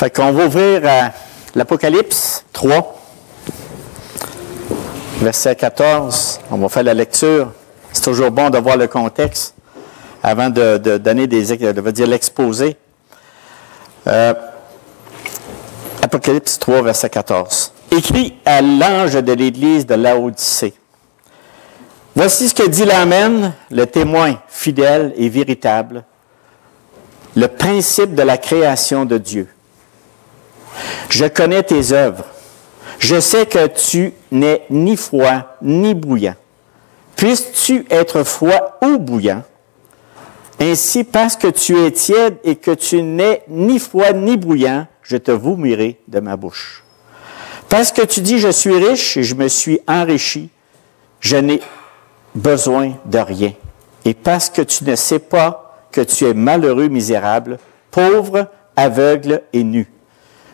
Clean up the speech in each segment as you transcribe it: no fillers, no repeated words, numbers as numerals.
Fait qu'on va ouvrir l'Apocalypse 3, verset 14. On va faire la lecture. C'est toujours bon de voir le contexte avant de donner l'exposé. Apocalypse 3, verset 14. Écrit à l'ange de l'Église de Laodicée. Voici ce que dit l'Amen, le témoin fidèle et véritable, le principe de la création de Dieu. Je connais tes œuvres. Je sais que tu n'es ni froid ni bouillant. Puisses-tu être froid ou bouillant? Ainsi, parce que tu es tiède et que tu n'es ni froid ni bouillant, je te vomirai de ma bouche. Parce que tu dis, je suis riche et je me suis enrichi, je n'ai besoin de rien. Et parce que tu ne sais pas que tu es malheureux, misérable, pauvre, aveugle et nu.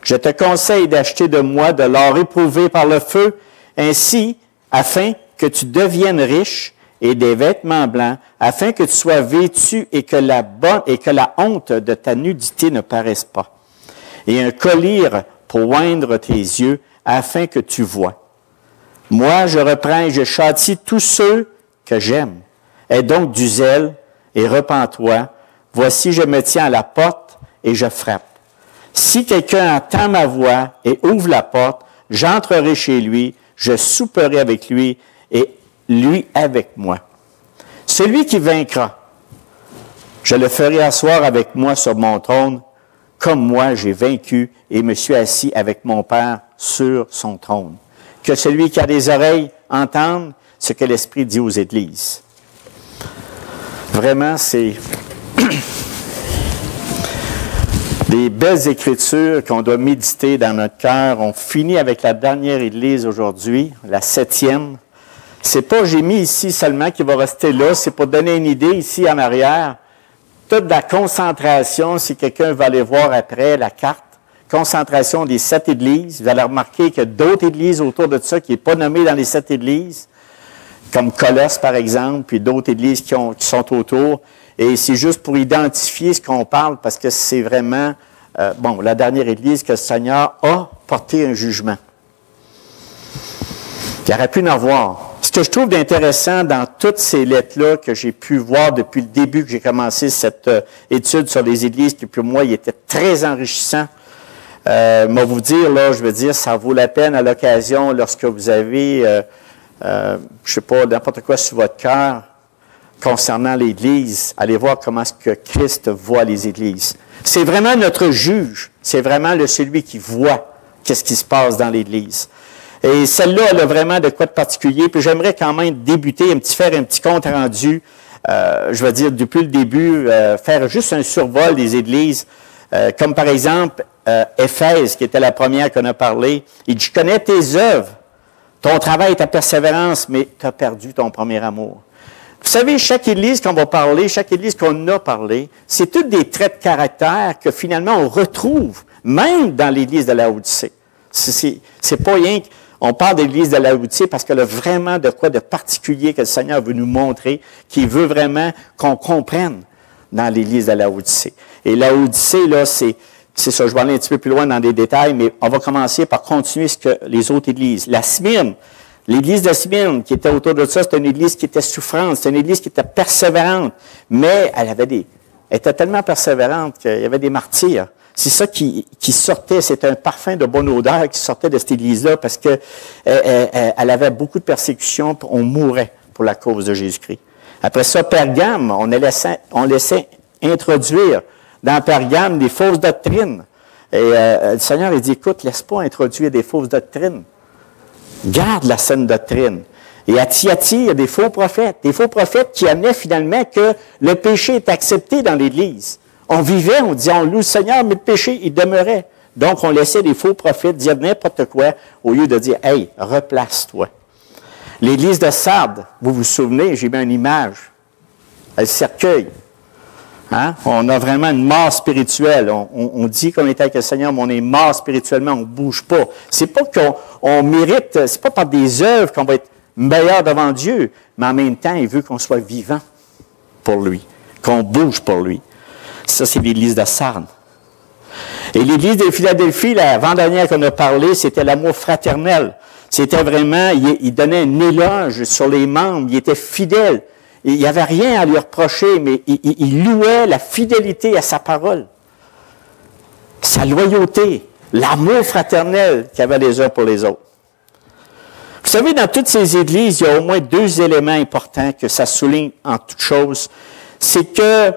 Je te conseille d'acheter de moi de l'or éprouvé par le feu, ainsi, afin que tu deviennes riche, et des vêtements blancs, afin que tu sois vêtu et que la honte de ta nudité ne paraisse pas. Et un collier pour oindre tes yeux, afin que tu vois. Moi, je reprends et je châtie tous ceux que j'aime. Aie donc du zèle et repens-toi. Voici, je me tiens à la porte et je frappe. Si quelqu'un entend ma voix et ouvre la porte, j'entrerai chez lui, je souperai avec lui et lui avec moi. Celui qui vaincra, je le ferai asseoir avec moi sur mon trône, comme moi j'ai vaincu et me suis assis avec mon Père sur son trône. Que celui qui a des oreilles entende ce que l'Esprit dit aux Églises. Vraiment, c'est des belles écritures qu'on doit méditer dans notre cœur. On finit avec la dernière Église aujourd'hui, la 7e. C'est pas, j'ai mis ici seulement qui va rester là, c'est pour donner une idée ici en arrière. Toute la concentration, si quelqu'un va aller voir après la carte, concentration des 7 églises. Vous allez remarquer qu'il y a d'autres églises autour de ça qui n'est pas nommées dans les 7 églises, comme Colosse par exemple, puis d'autres églises qui sont autour. Et c'est juste pour identifier ce qu'on parle, parce que c'est vraiment, la dernière église que le Seigneur a porté un jugement. Il aurait pu en avoir. Ce que je trouve d'intéressant dans toutes ces lettres-là que j'ai pu voir depuis le début que j'ai commencé cette étude sur les églises, qui pour moi, il était très enrichissant. Mais vous dire, là, je veux dire, ça vaut la peine à l'occasion, lorsque vous avez, je sais pas, n'importe quoi sur votre cœur concernant l'Église, allez voir comment est-ce que Christ voit les églises. C'est vraiment notre juge. C'est vraiment celui qui voit qu'est-ce qui se passe dans l'Église. Et celle-là, elle a vraiment de quoi de particulier. Puis j'aimerais quand même débuter, faire un petit compte rendu, je veux dire, depuis le début, faire juste un survol des églises, comme par exemple Éphèse, qui était la première qu'on a parlé. Il dit, je connais tes œuvres, ton travail, ta persévérance, mais tu as perdu ton premier amour. Vous savez, chaque église qu'on va parler, chaque église qu'on a parlé, c'est tous des traits de caractère que finalement on retrouve, même dans l'église de Laodicée. C'est pas rien qu'on parle de l'église de Laodicée parce qu'elle a vraiment de quoi de particulier que le Seigneur veut nous montrer, qu'il veut vraiment qu'on comprenne dans l'église de Laodicée. Et Laodicée, là, c'est ça, je vais aller un petit peu plus loin dans les détails, mais on va commencer par continuer ce que les autres églises. La Smyrne, l'église de Smyrne, qui était autour de ça, c'était une église qui était souffrante, c'était une église qui était persévérante, mais elle était tellement persévérante qu'il y avait des martyrs. C'est ça qui sortait, c'était un parfum de bonne odeur qui sortait de cette église-là parce que elle avait beaucoup de persécutions, on mourait pour la cause de Jésus-Christ. Après ça, Pergame, on laissait introduire dans Pergame des fausses doctrines. Et le Seigneur, il dit, écoute, laisse pas introduire des fausses doctrines. Garde la saine doctrine. Et à Thyatire, il y a des faux prophètes qui amenaient finalement que le péché est accepté dans l'Église. On vivait, on disait, on loue le Seigneur, mais le péché, il demeurait. Donc, on laissait les faux prophètes dire n'importe quoi au lieu de dire, hey, replace-toi. L'église de Sardes, vous vous souvenez, j'ai mis une image, le cercueil. Hein? On a vraiment une mort spirituelle. On dit qu'on est avec le Seigneur, mais on est mort spirituellement, on ne bouge pas. C'est pas qu'on mérite, c'est pas par des œuvres qu'on va être meilleur devant Dieu, mais en même temps, il veut qu'on soit vivant pour lui, qu'on bouge pour lui. Ça, c'est l'église de Sardes. Et l'Église de Philadelphie, l'avant-dernière qu'on a parlé, c'était l'amour fraternel. C'était vraiment, il donnait un éloge sur les membres, il était fidèle. Il n'y avait rien à lui reprocher, mais il louait la fidélité à sa parole, sa loyauté, l'amour fraternel qu'il y avait les uns pour les autres. Vous savez, dans toutes ces églises, il y a au moins deux éléments importants que ça souligne en toute chose. C'est que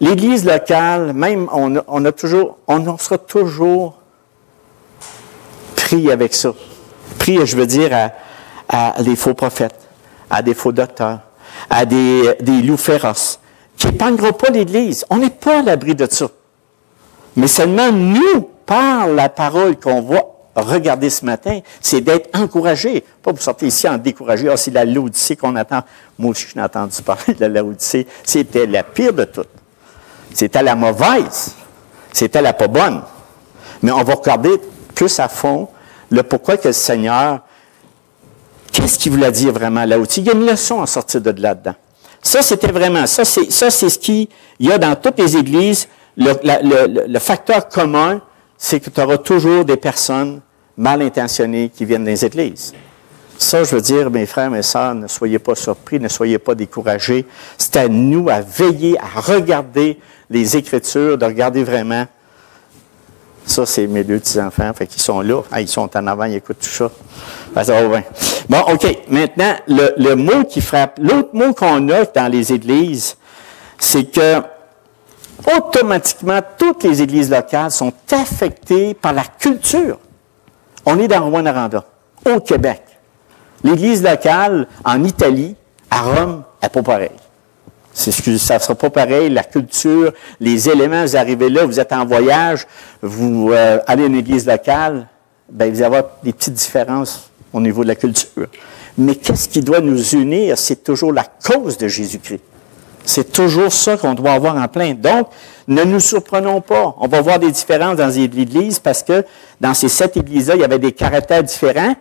l'Église locale, même, on sera toujours pris avec ça. Pris, je veux dire, à des faux prophètes, à des faux docteurs, à des loups féroces, qui n'épargneront pas l'Église. On n'est pas à l'abri de ça. Mais seulement nous, par la parole qu'on va regarder ce matin, c'est d'être encouragé. Pas pour sortir ici en découragé. Ah, c'est la Laodicée qu'on attend. Moi aussi, je n'ai entendu parler de la Laodicée. C'était la pire de toutes. C'était la mauvaise. C'était la pas bonne. Mais on va regarder plus à fond le pourquoi que le Seigneur, qu'est-ce qu'il voulait dire vraiment là-dessus. Il y a une leçon à sortir de là-dedans. Ça, c'était vraiment, ça c'est ce qu'il y a dans toutes les églises. Le facteur commun, c'est que tu auras toujours des personnes mal intentionnées qui viennent des églises. Ça, je veux dire, mes frères, mes sœurs, ne soyez pas surpris, ne soyez pas découragés. C'est à nous à veiller, à regarder les Écritures, de regarder vraiment. Ça, c'est mes deux petits-enfants, fait qu'ils sont là. Ah, ils sont en avant, ils écoutent tout ça. Ben, ça va bien. Bon, OK. Maintenant, le mot qui frappe, l'autre mot qu'on a dans les églises, c'est que automatiquement, toutes les églises locales sont affectées par la culture. On est dans Rwanda, au Québec. L'église locale, en Italie, à Rome, elle n'est pas pareille. Ça ne sera pas pareil, la culture, les éléments, vous arrivez là, vous êtes en voyage, vous allez à une église locale, bien, vous avez des petites différences au niveau de la culture. Mais qu'est-ce qui doit nous unir? C'est toujours la cause de Jésus-Christ. C'est toujours ça qu'on doit avoir en plein. Donc, ne nous surprenons pas. On va voir des différences dans les églises parce que dans ces 7 églises-là, il y avait des caractères différents.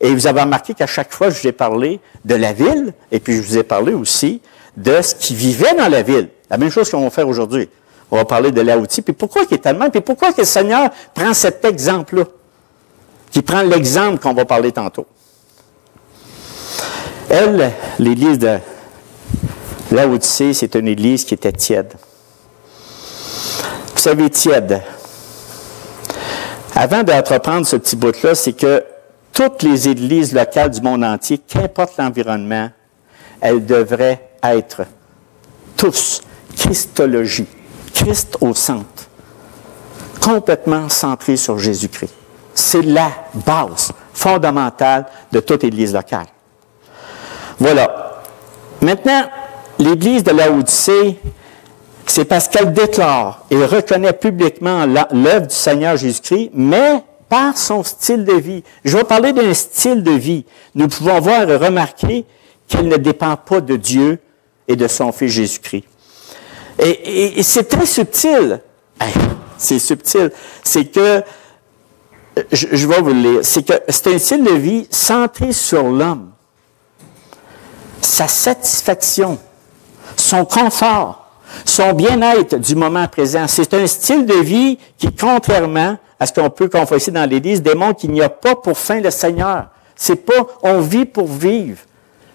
Et vous avez remarqué qu'à chaque fois, je vous ai parlé de la ville et puis je vous ai parlé aussi de ce qui vivait dans la ville. La même chose qu'on va faire aujourd'hui. On va parler de Laodicée. Puis pourquoi il est tellement? Puis pourquoi que le Seigneur prend cet exemple-là? Qui prend l'exemple qu'on va parler tantôt. Elle, l'église de Laodicée, c'est une église qui était tiède. Vous savez, tiède. Avant d'entreprendre ce petit bout-là, c'est que toutes les églises locales du monde entier, qu'importe l'environnement, elles devraient être tous Christologie, Christ au centre, complètement centrées sur Jésus-Christ. C'est la base fondamentale de toute église locale. Voilà. Maintenant, l'église de Laodicée, c'est parce qu'elle déclare et reconnaît publiquement l'œuvre du Seigneur Jésus-Christ, mais par son style de vie. Je vais parler d'un style de vie. Nous pouvons voir et remarquer qu'elle ne dépend pas de Dieu et de son Fils Jésus-Christ. Et c'est très subtil. C'est subtil. C'est que, je vais vous le lire, c'est que c'est un style de vie centré sur l'homme, sa satisfaction, son confort, son bien-être du moment présent. C'est un style de vie qui, contrairement à ce qu'on peut confesser dans l'Église, démontre qu'il n'y a pas pour fin le Seigneur. C'est pas on vit pour vivre.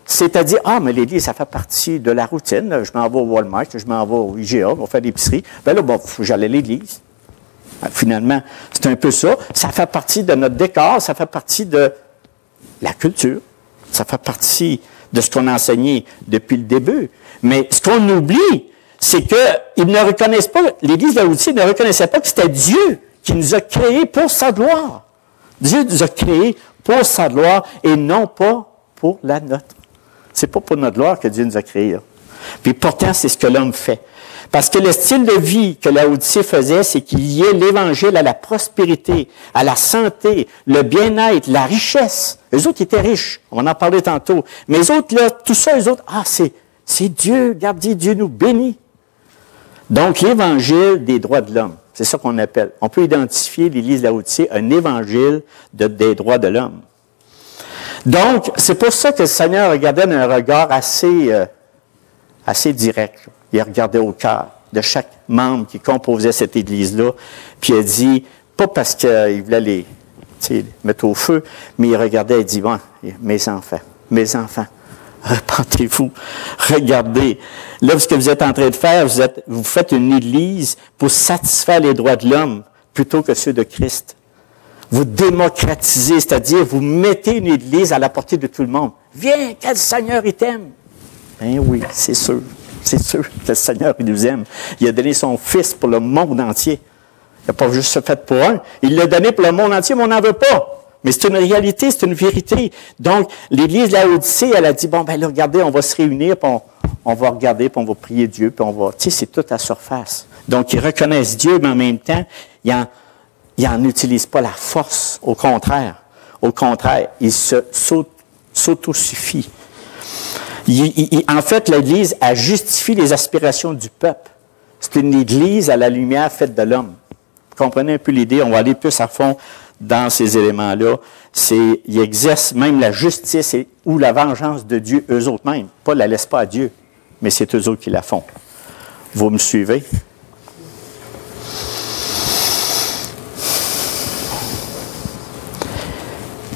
C'est-à-dire, mais l'Église, ça fait partie de la routine. Je m'en vais au Walmart, je m'en vais au IGA, on va faire l'épicerie. Ben là, j'allais à l'Église. Finalement, c'est un peu ça. Ça fait partie de notre décor, ça fait partie de la culture, ça fait partie de ce qu'on a enseigné depuis le début. Mais ce qu'on oublie, c'est qu'ils ne reconnaissent pas, l'Église de Laodicée ne reconnaissait pas que c'était Dieu qui nous a créés pour sa gloire. Dieu nous a créés pour sa gloire et non pas pour la nôtre. C'est pas pour notre gloire que Dieu nous a créés. Là. Puis pourtant, c'est ce que l'homme fait. Parce que le style de vie que Laodicée faisait, c'est qu'il liait l'Évangile à la prospérité, à la santé, le bien-être, la richesse. Eux autres étaient riches, on en parlait tantôt. Mais les autres, là, tout ça, eux autres, c'est Dieu, regardez, Dieu nous bénit. Donc, l'Évangile des droits de l'homme, c'est ça qu'on appelle. On peut identifier l'Église de Laodicée un Évangile des droits de l'homme. Donc, c'est pour ça que le Seigneur regardait d'un regard assez direct. Là. Il regardait au cœur. de chaque membre qui composait cette Église-là. Puis il a dit, pas parce qu'il voulait les mettre au feu, mais il regardait et dit, bon, mes enfants, repentez-vous, regardez. Là, ce que vous êtes en train de faire, vous faites une Église pour satisfaire les droits de l'homme plutôt que ceux de Christ. Vous démocratisez, c'est-à-dire vous mettez une Église à la portée de tout le monde. Viens, quel Seigneur il t'aime. Ben oui, c'est sûr que le Seigneur il nous aime. Il a donné son Fils pour le monde entier. Il n'a pas juste fait pour un. Il l'a donné pour le monde entier, mais on n'en veut pas. Mais c'est une réalité, c'est une vérité. Donc, l'Église de Laodicée, elle a dit, bon, ben là, regardez, on va se réunir, puis on va regarder, puis on va prier Dieu, puis on va... Tu sais, c'est tout à surface. Donc, ils reconnaissent Dieu, mais en même temps, ils n'en utilisent pas la force. Au contraire, ils s'autosuffient. En fait, l'Église, elle justifie les aspirations du peuple. C'est une Église à la lumière faite de l'homme. Vous comprenez un peu l'idée? On va aller plus à fond dans ces éléments-là. Ils exercent même la justice ou la vengeance de Dieu eux autres mêmes. Pas la laisse pas à Dieu, mais c'est eux autres qui la font. Vous me suivez?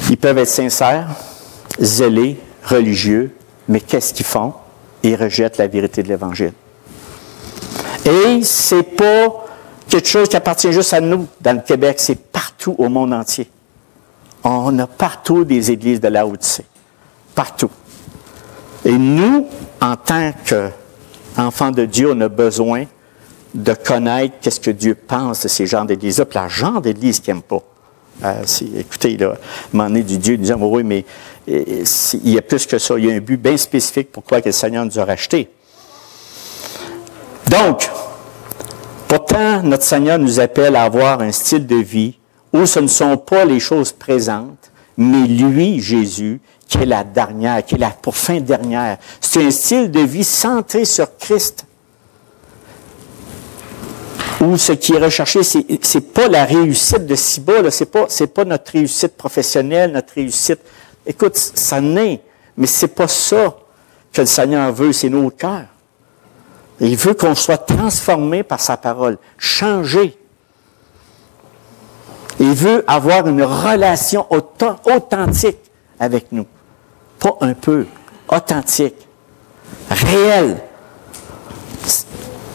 Ils peuvent être sincères, zélés, religieux, mais qu'est-ce qu'ils font? Ils rejettent la vérité de l'Évangile. Et c'est pas quelque chose qui appartient juste à nous, dans le Québec, c'est partout au monde entier. On a partout des églises de Laodicée. Partout. Et nous, en tant qu'enfants de Dieu, on a besoin de connaître qu'est-ce que Dieu pense de ces genres d'églises-là, puis la genre d'église qu'ils n'aiment pas. Écoutez, là, à un moment donné, du Dieu nous dit, oui, mais il y a plus que ça. Il y a un but bien spécifique pourquoi que le Seigneur nous a rachetés. Donc, pourtant, notre Seigneur nous appelle à avoir un style de vie où ce ne sont pas les choses présentes, mais lui, Jésus, qui est la dernière, qui est la pour fin dernière. C'est un style de vie centré sur Christ, où ce qui est recherché, c'est pas la réussite de ci-bas, c'est pas notre réussite professionnelle, notre réussite. Écoute, ça naît, mais c'est pas ça que le Seigneur veut, c'est nos cœurs. Il veut qu'on soit transformé par sa parole, changé. Il veut avoir une relation authentique avec nous. Pas un peu, authentique, réelle.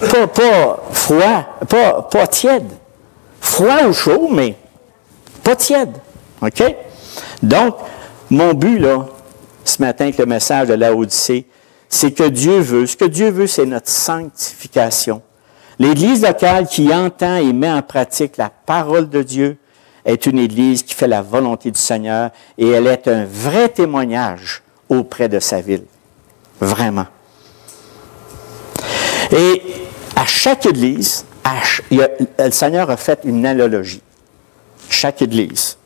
Pas froid, pas tiède. Froid ou chaud, mais pas tiède. OK? Donc, mon but, là, ce matin, avec le message de Laodicée, c'est que Dieu veut. Ce que Dieu veut, c'est notre sanctification. L'Église locale qui entend et met en pratique la parole de Dieu est une Église qui fait la volonté du Seigneur et elle est un vrai témoignage auprès de sa ville. Vraiment. Et à chaque Église, le Seigneur a fait une analogie. Chaque Église.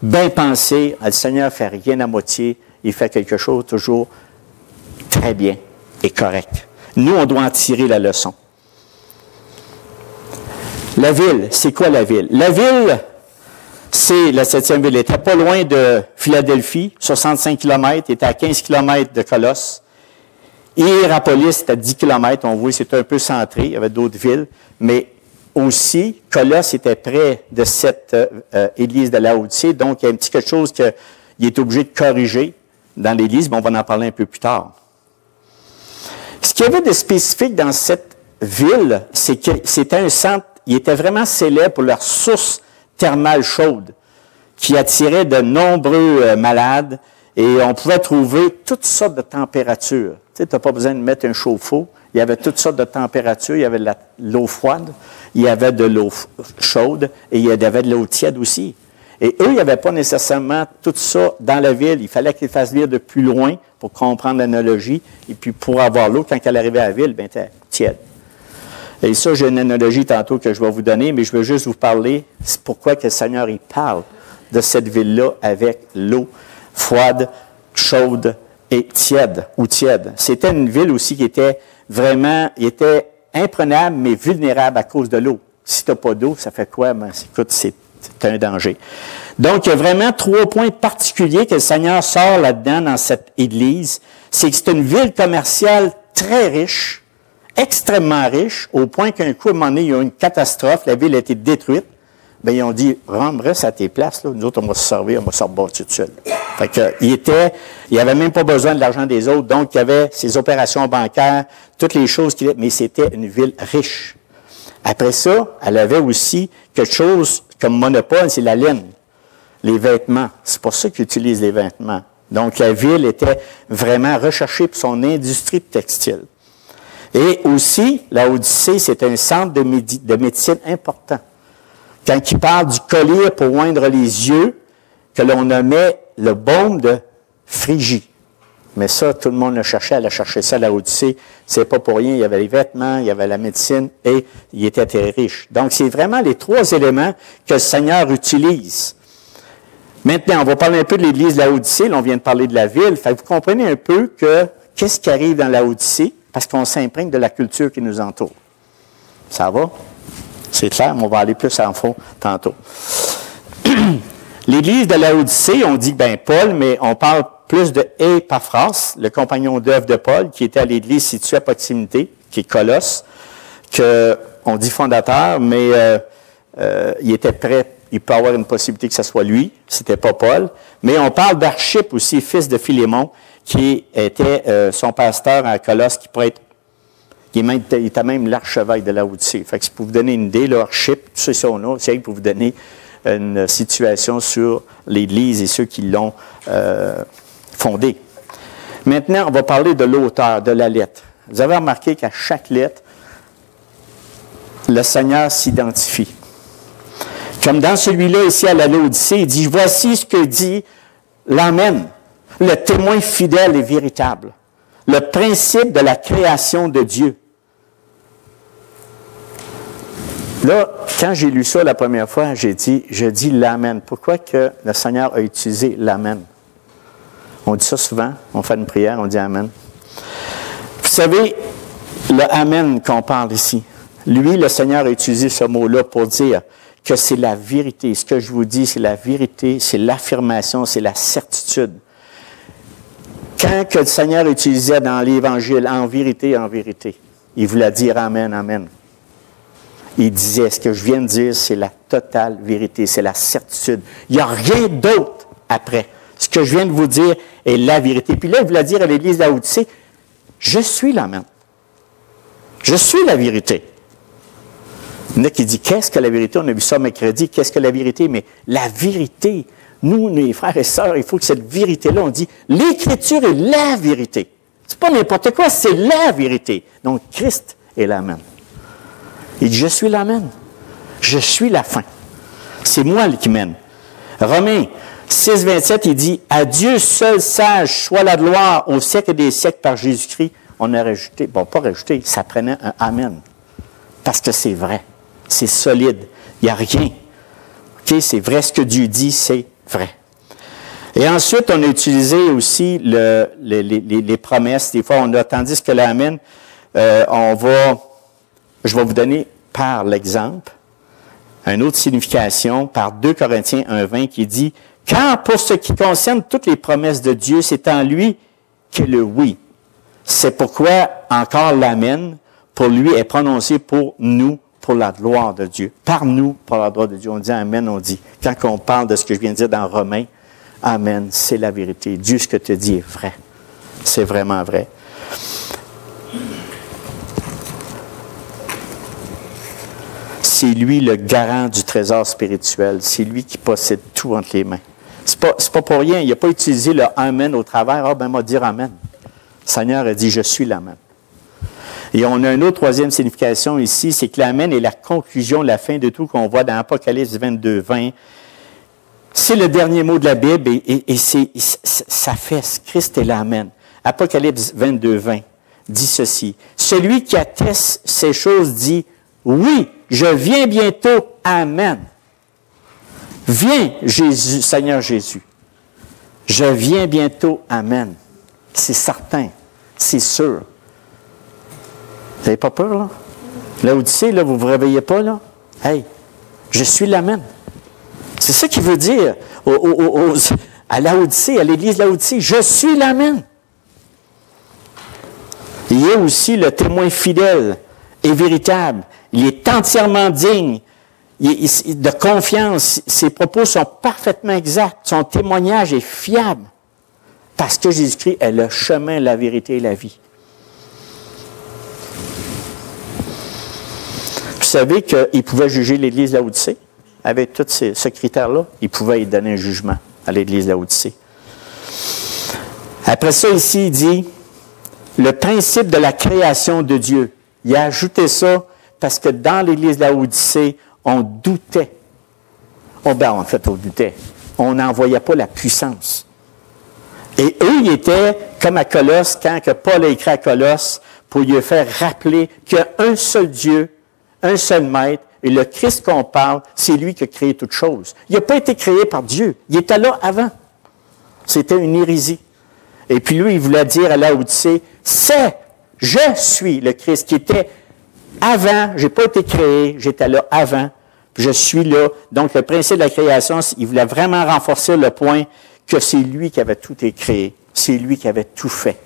Bien pensé, le Seigneur ne fait rien à moitié, il fait quelque chose toujours très bien et correct. Nous, on doit en tirer la leçon. La ville, c'est quoi la ville? La ville, c'est la 7e ville. Elle n'était pas loin de Philadelphie, 65 km, elle était à 15 km de Colosse. Hiérapolis, c'était à 10 km, on voit, c'était un peu centré, il y avait d'autres villes, mais aussi, Colosse était près de cette église de Laodicée, donc il y a un petit quelque chose qu'il est obligé de corriger dans l'église, mais on va en parler un peu plus tard. Ce qu'il y avait de spécifique dans cette ville, c'est que c'était un centre, il était vraiment célèbre pour leur source thermale chaude, qui attirait de nombreux malades, et on pouvait trouver toutes sortes de températures. Tu sais, tu n'as pas besoin de mettre un chauffe-eau. Il y avait toutes sortes de températures. Il y avait de l'eau froide, il y avait de l'eau chaude et il y avait de l'eau tiède aussi. Et eux, il n'y avait pas nécessairement tout ça dans la ville. Il fallait qu'ils fassent lire de plus loin pour comprendre l'analogie. Et puis, pour avoir l'eau, quand elle arrivait à la ville, bien, elle était tiède. Et ça, j'ai une analogie tantôt que je vais vous donner, mais je veux juste vous parler. C'est pourquoi que le Seigneur, il parle de cette ville-là avec l'eau froide, chaude et tiède ou tiède. C'était une ville aussi qui était vraiment, était imprenable, mais vulnérable à cause de l'eau. Si tu n'as pas d'eau, ça fait quoi? Ben, écoute, c'est un danger. Donc, il y a vraiment 3 points particuliers que le Seigneur sort là-dedans dans cette église. C'est que c'est une ville commerciale très riche, extrêmement riches, au point qu'un coup, à un moment donné, il y a eu une catastrophe, la ville a été détruite. Bien, ils ont dit, reste à tes places, là. Nous autres, on va se servir, on va se rebâtir tout seul. Fait que, il avait même pas besoin de l'argent des autres, donc il y avait ses opérations bancaires, toutes les choses mais c'était une ville riche. Après ça, elle avait aussi quelque chose comme monopole, c'est la laine, les vêtements. C'est pour ça qu'ils utilisent les vêtements. Donc, la ville était vraiment recherchée pour son industrie de textile. Et aussi, la Odyssée, c'est un centre de médecine important. Quand il parle du collier pour oindre les yeux, que l'on nommait le baume de Phrygie. Mais ça, tout le monde le cherchait, elle a cherché ça à la Odyssée. C'est pas pour rien, il y avait les vêtements, il y avait la médecine et il était très riche. Donc, c'est vraiment les trois éléments que le Seigneur utilise. Maintenant, on va parler un peu de l'Église de la Odyssée. Là, on vient de parler de la ville. Fait que vous comprenez un peu que qu'est-ce qui arrive dans la Odyssée? Parce qu'on s'imprègne de la culture qui nous entoure. Ça va? C'est clair, mais on va aller plus en fond tantôt. L'Église de la Odyssée, on dit Paul, mais on parle plus de Épaphras, le compagnon d'œuvre de Paul, qui était à l'Église située à proximité, qui est Colosse, qu'on dit fondateur, mais il était prêt. Il peut y avoir une possibilité que ce soit lui, c'était pas Paul. Mais on parle d'Archippe aussi, fils de Philémon, qui était son pasteur à Colosse, qui pourrait être, il était même l'archevêque de la Odyssée. Fait que pour vous donner une idée, là, Archippe, tout ça, on a, c'est pour vous donner une situation sur l'Église et ceux qui l'ont fondée. Maintenant, on va parler de l'auteur, de la lettre. Vous avez remarqué qu'à chaque lettre, le Seigneur s'identifie. Comme dans celui-là, ici à la Odyssée, il dit, voici ce que dit l'Amen, le témoin fidèle et véritable, le principe de la création de Dieu. Là, quand j'ai lu ça la première fois, je dis l'Amen. Pourquoi que le Seigneur a utilisé l'Amen? On dit ça souvent, on fait une prière, on dit Amen. Vous savez, le Amen qu'on parle ici, lui, le Seigneur a utilisé ce mot-là pour dire que c'est la vérité. Ce que je vous dis, c'est la vérité, c'est l'affirmation, c'est la certitude. Quand que le Seigneur utilisait dans l'Évangile, en vérité, il voulait dire Amen, Amen. Il disait, ce que je viens de dire, c'est la totale vérité, c'est la certitude. Il n'y a rien d'autre après. Ce que je viens de vous dire est la vérité. Puis là, il voulait dire à l'Église de la Odyssée, je suis l'Amen. Je suis la vérité. Il y en a qui disent, qu'est-ce que la vérité? On a vu ça mercredi, qu'est-ce que la vérité? Mais la vérité, nous, les frères et sœurs, il faut que cette vérité-là, on dit, l'Écriture est la vérité. C'est pas n'importe quoi, c'est la vérité. Donc, Christ est l'Amen. Il dit, je suis l'Amen. Je suis la fin. C'est moi qui mène. Romains 6, 27, il dit, à Dieu seul sage soit la gloire au siècle des siècles par Jésus-Christ. On a rajouté, bon, pas rajouté, ça prenait un Amen. Parce que c'est vrai. C'est solide. Il n'y a rien. OK? C'est vrai ce que Dieu dit, c'est vrai. Et ensuite, on a utilisé aussi les promesses. Des fois, on a, tandis que l'Amen, je vais vous donner par l'exemple une autre signification par 2 Corinthiens 1,20 qui dit « Car pour ce qui concerne toutes les promesses de Dieu, c'est en lui qu'est le oui. C'est pourquoi encore l'Amen, pour lui, est prononcé pour nous, pour la gloire de Dieu. Par nous, pour la gloire de Dieu. On dit Amen, on dit. Quand on parle de ce que je viens de dire dans Romains, Amen, c'est la vérité. Dieu, ce que tu dis est vrai. C'est vraiment vrai. C'est lui le garant du trésor spirituel. C'est lui qui possède tout entre les mains. C'est pas pour rien. Il n'a pas utilisé le Amen au travers. Ah, ben, moi, dire Amen. Le Seigneur a dit, je suis l'Amen. Et on a une autre troisième signification ici, c'est que l'Amen est la conclusion, la fin de tout qu'on voit dans Apocalypse 22, 20. C'est le dernier mot de la Bible et ça fait, Christ est l'Amen. Apocalypse 22, 20 dit ceci. Celui qui atteste ces choses dit, oui, je viens bientôt, Amen. Viens, Jésus, Seigneur Jésus. Je viens bientôt, Amen. C'est certain, c'est sûr. Vous n'avez pas peur, là? L'Odyssée, là, vous ne vous réveillez pas, là? Hey, je suis l'Amen. C'est ça qu'il veut dire à l'Odyssée, à l'Église de l'Odyssée. Je suis l'Amen. Il est aussi le témoin fidèle et véritable. Il est entièrement digne de confiance. Ses propos sont parfaitement exacts. Son témoignage est fiable. Parce que Jésus-Christ est le chemin, la vérité et la vie. Vous savez qu'il pouvait juger l'Église de Laodicée avec tout ce critère-là. Il pouvait y donner un jugement à l'Église de Laodicée. Après ça, ici, il dit le principe de la création de Dieu. Il a ajouté ça parce que dans l'Église de Laodicée, on doutait. En fait, on doutait. On n'en voyait pas la puissance. Et eux, ils étaient comme à Colosse, quand que Paul a écrit à Colosse, pour lui faire rappeler qu'il y a un seul Dieu, un seul Maître, et le Christ qu'on parle, c'est lui qui a créé toutes choses. Il n'a pas été créé par Dieu. Il était là avant. C'était une hérésie. Et puis lui, il voulait dire à Laodicée, je suis le Christ qui était avant, je n'ai pas été créé, j'étais là avant, puis je suis là. Donc, le principe de la création, il voulait vraiment renforcer le point que c'est lui qui avait tout créé, c'est lui qui avait tout fait.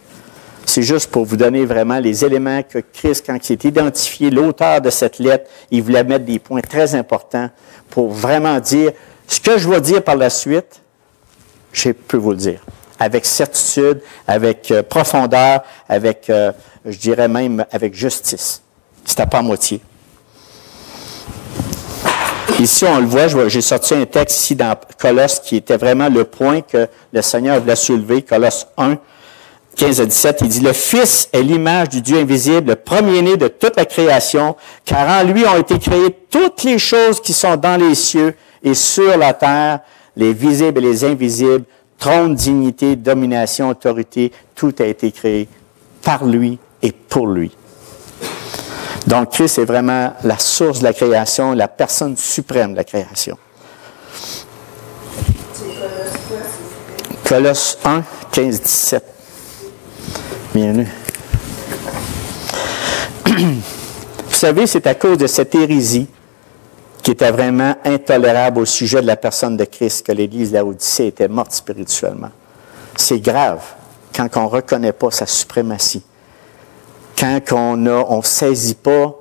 C'est juste pour vous donner vraiment les éléments que Christ, quand il s'est identifié, l'auteur de cette lettre, il voulait mettre des points très importants pour vraiment dire, ce que je vais dire par la suite, je peux vous le dire, avec certitude, avec profondeur, avec, je dirais même, avec justice. C'était pas à moitié. Ici, on le voit, j'ai sorti un texte ici dans Colosse qui était vraiment le point que le Seigneur voulait soulever, Colosse 1, 15 à 17, il dit « Le Fils est l'image du Dieu invisible, le premier-né de toute la création, car en lui ont été créées toutes les choses qui sont dans les cieux et sur la terre, les visibles et les invisibles, trône, dignité, domination, autorité, tout a été créé par lui et pour lui. » Donc, Christ est vraiment la source de la création, la personne suprême de la création. Colosse 1, 15, 17. Bienvenue. Vous savez, c'est à cause de cette hérésie qui était vraiment intolérable au sujet de la personne de Christ que l'Église de Laodicée était morte spirituellement. C'est grave quand on ne reconnaît pas sa suprématie, quand on ne saisit pas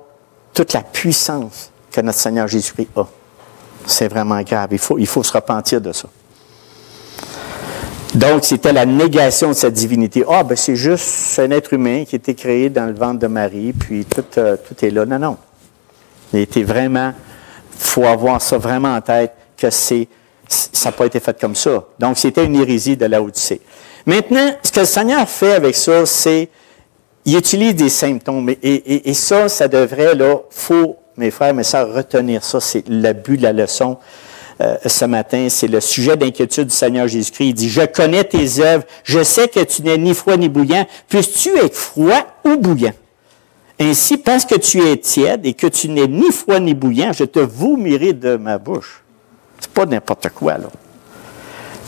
toute la puissance que notre Seigneur Jésus-Christ a. C'est vraiment grave. Il faut se repentir de ça. Donc, c'était la négation de sa divinité. C'est juste un être humain qui a été créé dans le ventre de Marie, puis tout est là. Non, non. Il était vraiment, il faut avoir ça vraiment en tête, que ça n'a pas été fait comme ça. Donc, c'était une hérésie de Laodicée. Maintenant, ce que le Seigneur fait avec ça, c'est, il utilise des symptômes. Et ça devrait, faut, mes frères, mes sœurs, retenir ça. C'est le but de la leçon. Ce matin, c'est le sujet d'inquiétude du Seigneur Jésus-Christ. Il dit, « Je connais tes œuvres, je sais que tu n'es ni froid ni bouillant. Puisses-tu être froid ou bouillant? Ainsi, parce que tu es tiède et que tu n'es ni froid ni bouillant, je te vomirai de ma bouche. » C'est pas n'importe quoi, là.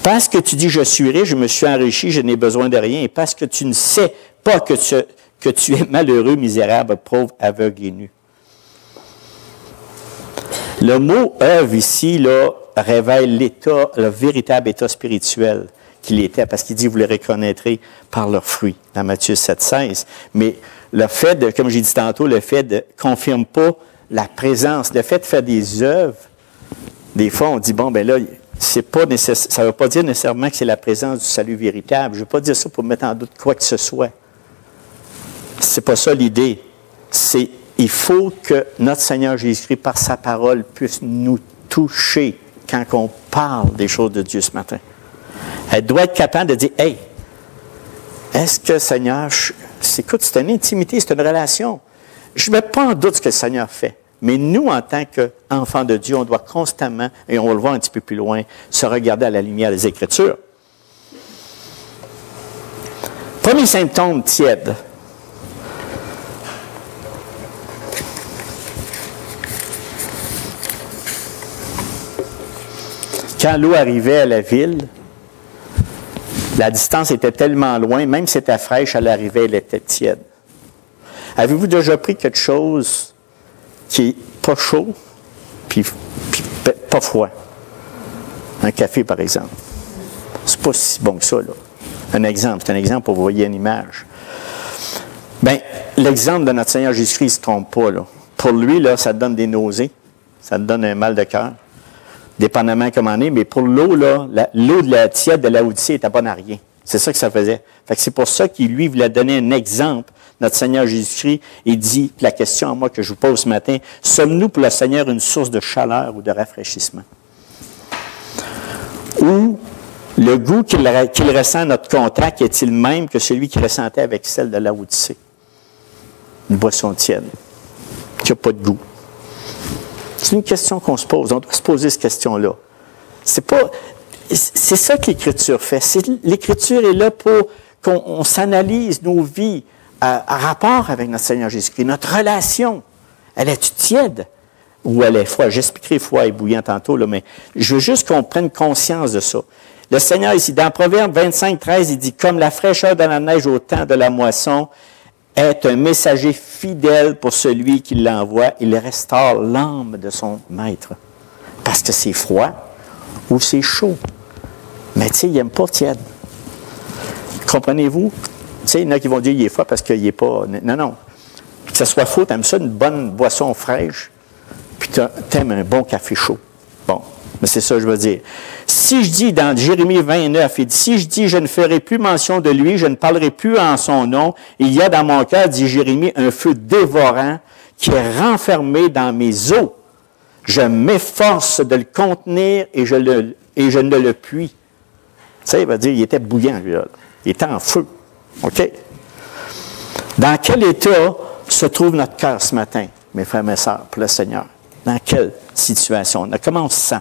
Parce que tu dis, « Je suis riche, je me suis enrichi, je n'ai besoin de rien. » Et parce que tu ne sais pas que tu es malheureux, misérable, pauvre, aveugle et nu. Le mot « œuvre » ici, là, révèle l'état, le véritable état spirituel qu'il était, parce qu'il dit « Vous les reconnaîtrez par leurs fruits » dans Matthieu 7,16. Mais le fait de, comme j'ai dit tantôt, le fait de ne confirme pas la présence, le fait de faire des œuvres, des fois on dit « Bon, ben là, c'est pas ça ne veut pas dire nécessairement que c'est la présence du salut véritable. Je ne veux pas dire ça pour mettre en doute quoi que ce soit. C'est pas ça l'idée. Il faut que notre Seigneur Jésus-Christ, par sa parole, puisse nous toucher quand on parle des choses de Dieu ce matin. Elle doit être capable de dire, « Hey, est-ce que Seigneur, écoute, c'est une intimité, c'est une relation. Je ne mets pas en doute ce que le Seigneur fait. Mais nous, en tant qu'enfants de Dieu, on doit constamment, et on va le voir un petit peu plus loin, se regarder à la lumière des Écritures. Premier symptôme, tiède. Quand l'eau arrivait à la ville, la distance était tellement loin, même si c'était fraîche, elle arrivait, elle était tiède. Avez-vous déjà pris quelque chose qui n'est pas chaud, puis pas froid? Un café, par exemple. C'est pas si bon que ça, là. C'est un exemple pour vous voyez une image. Bien, l'exemple de notre Seigneur Jésus-Christ ne se trompe pas, là. Pour lui, là, ça te donne des nausées, ça te donne un mal de cœur, dépendamment comment on est, mais pour l'eau, là, l'eau de la tiède de la Odyssée n'était bonne à rien. C'est ça que ça faisait. Fait que c'est pour ça qu'il, lui, voulait donner un exemple. Notre Seigneur Jésus-Christ, il dit, la question à moi que je vous pose ce matin, sommes-nous pour le Seigneur une source de chaleur ou de rafraîchissement? Ou le goût qu'il ressent à notre contact est-il même que celui qu'il ressentait avec celle de la Odyssée? Une boisson tiède, qui n'a pas de goût. C'est une question qu'on se pose. On doit se poser cette question-là. C'est ça que l'Écriture fait. L'Écriture est là pour qu'on s'analyse nos vies à rapport avec notre Seigneur Jésus-Christ. Notre relation, elle est tiède ou elle est froide? J'expliquerai froid et bouillant tantôt, là, mais je veux juste qu'on prenne conscience de ça. Le Seigneur ici, dans Proverbe 25, 13, il dit « Comme la fraîcheur de la neige au temps de la moisson est un messager fidèle pour celui qui l'envoie, il restaure l'âme de son maître. » Parce que c'est froid ou c'est chaud. Mais tu sais, il n'aime pas tiède. Comprenez-vous? Tu sais, il y en a qui vont dire qu'il est froid parce qu'il n'est pas... Non, non. Que ce soit faux, tu aimes ça, une bonne boisson fraîche, puis tu aimes un bon café chaud. Bon, mais c'est ça que je veux dire. Si je dis dans Jérémie 29, il dit, si je dis je ne ferai plus mention de lui, je ne parlerai plus en son nom, il y a dans mon cœur, dit Jérémie, un feu dévorant qui est renfermé dans mes os. Je m'efforce de le contenir et je ne le puis. Tu sais, il va dire, il était bouillant, lui, là. Il était en feu. OK? Dans quel état se trouve notre cœur ce matin, mes frères et mes sœurs, pour le Seigneur? Dans quelle situation? Comment on se sent?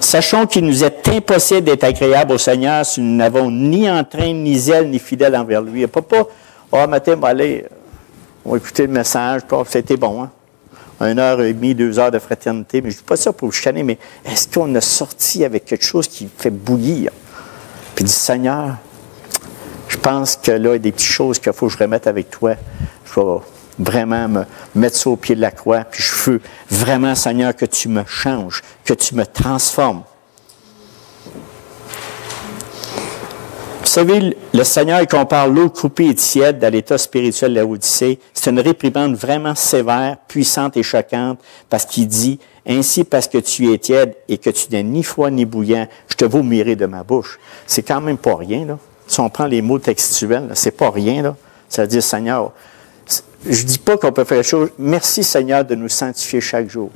Sachons qu'il nous est impossible d'être agréable au Seigneur si nous n'avons ni entrain, ni zèle, ni fidèle envers lui. Il n'y a pas, matin, on va aller, on va écouter le message, c'était bon, hein? 1h30, 2 heures de fraternité, mais je ne dis pas ça pour vous chicaner, mais est-ce qu'on a sorti avec quelque chose qui fait bouillir? Puis dit, Seigneur, je pense que là, il y a des petites choses qu'il faut que je remette avec toi. Je vais vraiment me mettre ça au pied de la croix, puis je veux vraiment, Seigneur, que tu me changes, que tu me transformes. Vous savez, le Seigneur, il compare l'eau croupée et tiède dans l'état spirituel de la Odyssée. C'est une réprimande vraiment sévère, puissante et choquante, parce qu'il dit, « Ainsi, parce que tu es tiède et que tu n'es ni froid ni bouillant, je te vomirai de ma bouche. » C'est quand même pas rien, là. Si on prend les mots textuels, c'est pas rien, là. Ça veut dire, Seigneur, je ne dis pas qu'on peut faire des choses. Merci, Seigneur, de nous sanctifier chaque jour.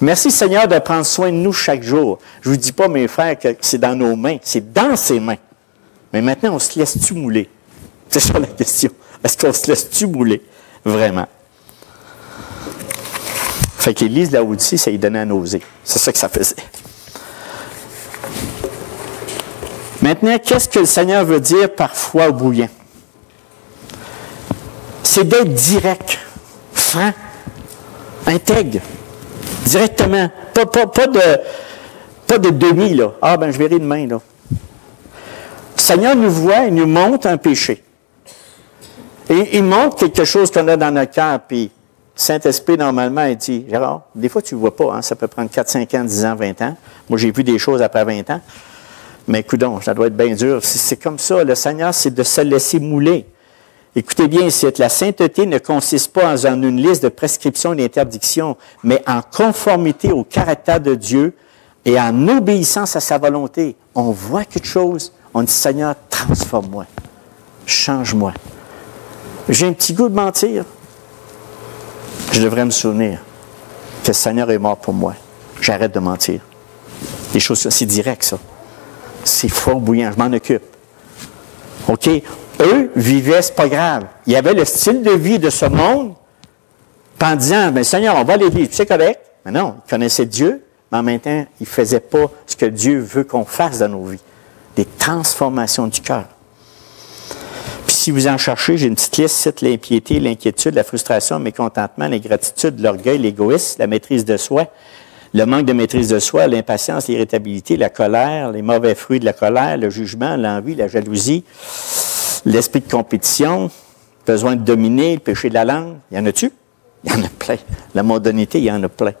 Merci, Seigneur, de prendre soin de nous chaque jour. Je ne vous dis pas, mes frères, que c'est dans nos mains. C'est dans ses mains. Mais maintenant, on se laisse-tu mouler? C'est ça la question. Est-ce qu'on se laisse-tu mouler? Vraiment. Fait qu'Élise, là aussi, ça lui donnait à nauser. C'est ça que ça faisait. Maintenant, qu'est-ce que le Seigneur veut dire par froid ou bouillant? C'est d'être direct, franc, intègre, directement. Pas de demi, là. Ah, ben, je verrai demain, là. Le Seigneur nous voit et nous montre un péché. Et il montre quelque chose qu'on a dans notre cœur, puis Saint-Esprit, normalement, il dit, Gérard, des fois, tu ne vois pas, hein, ça peut prendre 4, 5 ans, 10 ans, 20 ans. Moi, j'ai vu des choses après 20 ans. Mais coudonc, ça doit être bien dur. C'est comme ça, le Seigneur, c'est de se laisser mouler. Écoutez bien ici, la sainteté ne consiste pas en une liste de prescriptions et d'interdictions, mais en conformité au caractère de Dieu et en obéissance à sa volonté. On voit quelque chose, on dit, Seigneur, transforme-moi, change-moi. J'ai un petit goût de mentir. Je devrais me souvenir que le Seigneur est mort pour moi. J'arrête de mentir. Des choses, c'est direct, ça. C'est fort bouillant, je m'en occupe. OK? Eux vivaient, c'est pas grave. Il y avait le style de vie de ce monde, puis en disant, bien, Seigneur, on va à l'église, c'est correct. Mais non, ils connaissaient Dieu, mais en même temps, ils ne faisaient pas ce que Dieu veut qu'on fasse dans nos vies. Des transformations du cœur. Puis si vous en cherchez, j'ai une petite liste, cite l'impiété, l'inquiétude, la frustration, le mécontentement, l'ingratitude, l'orgueil, l'égoïsme, la maîtrise de soi, le manque de maîtrise de soi, l'impatience, l'irritabilité, la colère, les mauvais fruits de la colère, le jugement, l'envie, la jalousie, l'esprit de compétition, besoin de dominer, le péché de la langue. Il y en a-tu? Il y en a plein. La mondanité, il y en a plein.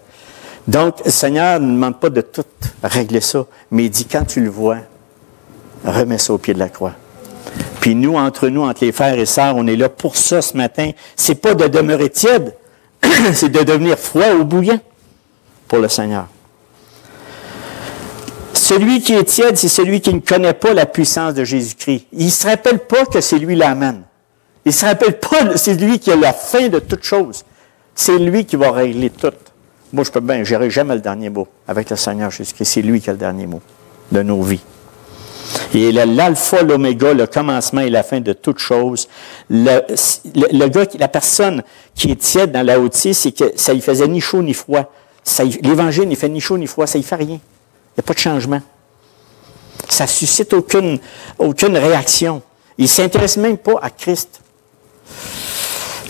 Donc, le Seigneur ne demande pas de tout régler ça, mais il dit, quand tu le vois, remets ça au pied de la croix. Puis nous, entre les frères et sœurs, on est là pour ça ce matin. C'est pas de demeurer tiède, c'est de devenir froid ou bouillant pour le Seigneur. Celui qui est tiède, c'est celui qui ne connaît pas la puissance de Jésus-Christ. Il ne se rappelle pas que c'est lui l'amène. Il ne se rappelle pas que c'est lui qui a la fin de toute chose. C'est lui qui va régler tout. Moi, je n'aurai jamais le dernier mot avec le Seigneur Jésus-Christ. C'est lui qui a le dernier mot de nos vies. Et l'alpha, l'oméga, le commencement et la fin de toute chose. La personne qui est tiède dans la haute, c'est que ça ne faisait ni chaud ni froid. L'Évangile ne fait ni chaud ni froid, ça ne fait rien. Il n'y a pas de changement. Ça ne suscite aucune réaction. Il ne s'intéresse même pas à Christ.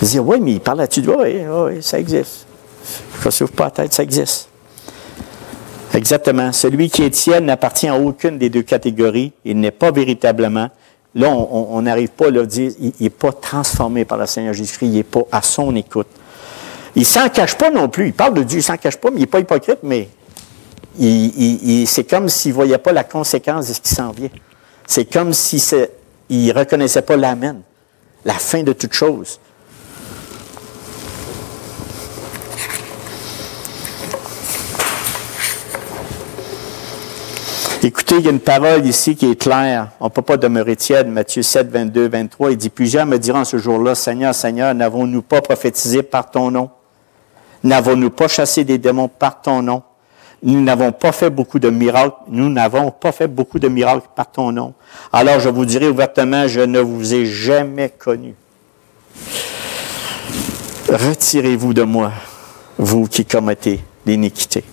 Il dit, oui, mais il parle là-dessus. Oui, ça existe. Je ne s'ouvre pas la tête, ça existe. Exactement. Celui qui est tiède n'appartient à aucune des deux catégories. Il n'est pas véritablement. Là, on n'arrive pas à le dire. Il n'est pas transformé par le Seigneur Jésus-Christ. Il n'est pas à son écoute. Il ne s'en cache pas non plus. Il parle de Dieu, il ne s'en cache pas, mais il n'est pas hypocrite, mais c'est comme s'il ne voyait pas la conséquence de ce qui s'en vient. C'est comme s'il ne reconnaissait pas l'amen, la fin de toute chose. Écoutez, il y a une parole ici qui est claire. On ne peut pas demeurer tiède. Matthieu 7, 22, 23, il dit, « Plusieurs me diront ce jour-là, Seigneur, Seigneur, n'avons-nous pas prophétisé par ton nom? N'avons-nous pas chassé des démons par ton nom? Nous n'avons pas fait beaucoup de miracles. Nous n'avons pas fait beaucoup de miracles par ton nom. Alors je vous dirai ouvertement, je ne vous ai jamais connu. Retirez-vous de moi, vous qui commettez l'iniquité. »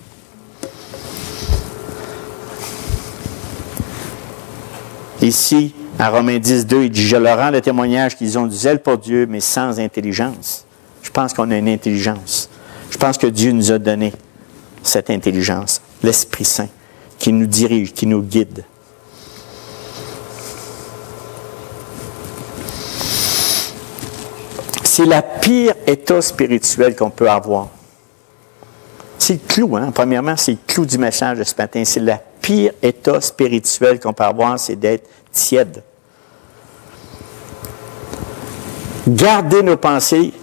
Ici, à Romains 10, 2, il dit, « Je leur rends le témoignage qu'ils ont du zèle pour Dieu, mais sans intelligence. » Je pense qu'on a une intelligence. Je pense que Dieu nous a donné cette intelligence, l'Esprit Saint, qui nous dirige, qui nous guide. C'est la pire état spirituel qu'on peut avoir. C'est le clou, hein? Premièrement, c'est le clou du message de ce matin. C'est le pire état spirituel qu'on peut avoir, c'est d'être tiède. Gardez nos pensées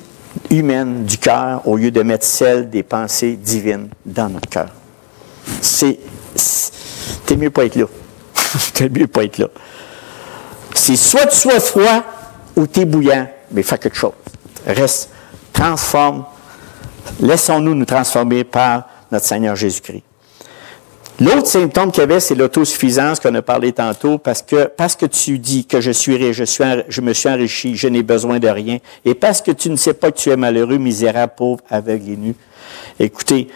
humaines du cœur au lieu de mettre celles des pensées divines dans notre cœur. T'es mieux pas être là. T'es mieux pas être là. C'est soit tu sois froid ou tu es bouillant, mais fais quelque chose. Reste, transforme. Laissons-nous nous transformer par notre Seigneur Jésus-Christ. L'autre symptôme qu'il y avait, c'est l'autosuffisance qu'on a parlé tantôt, parce que tu dis que je suis riche, je me suis enrichi, je n'ai besoin de rien, et parce que tu ne sais pas que tu es malheureux, misérable, pauvre, aveugle et nu. Écoutez,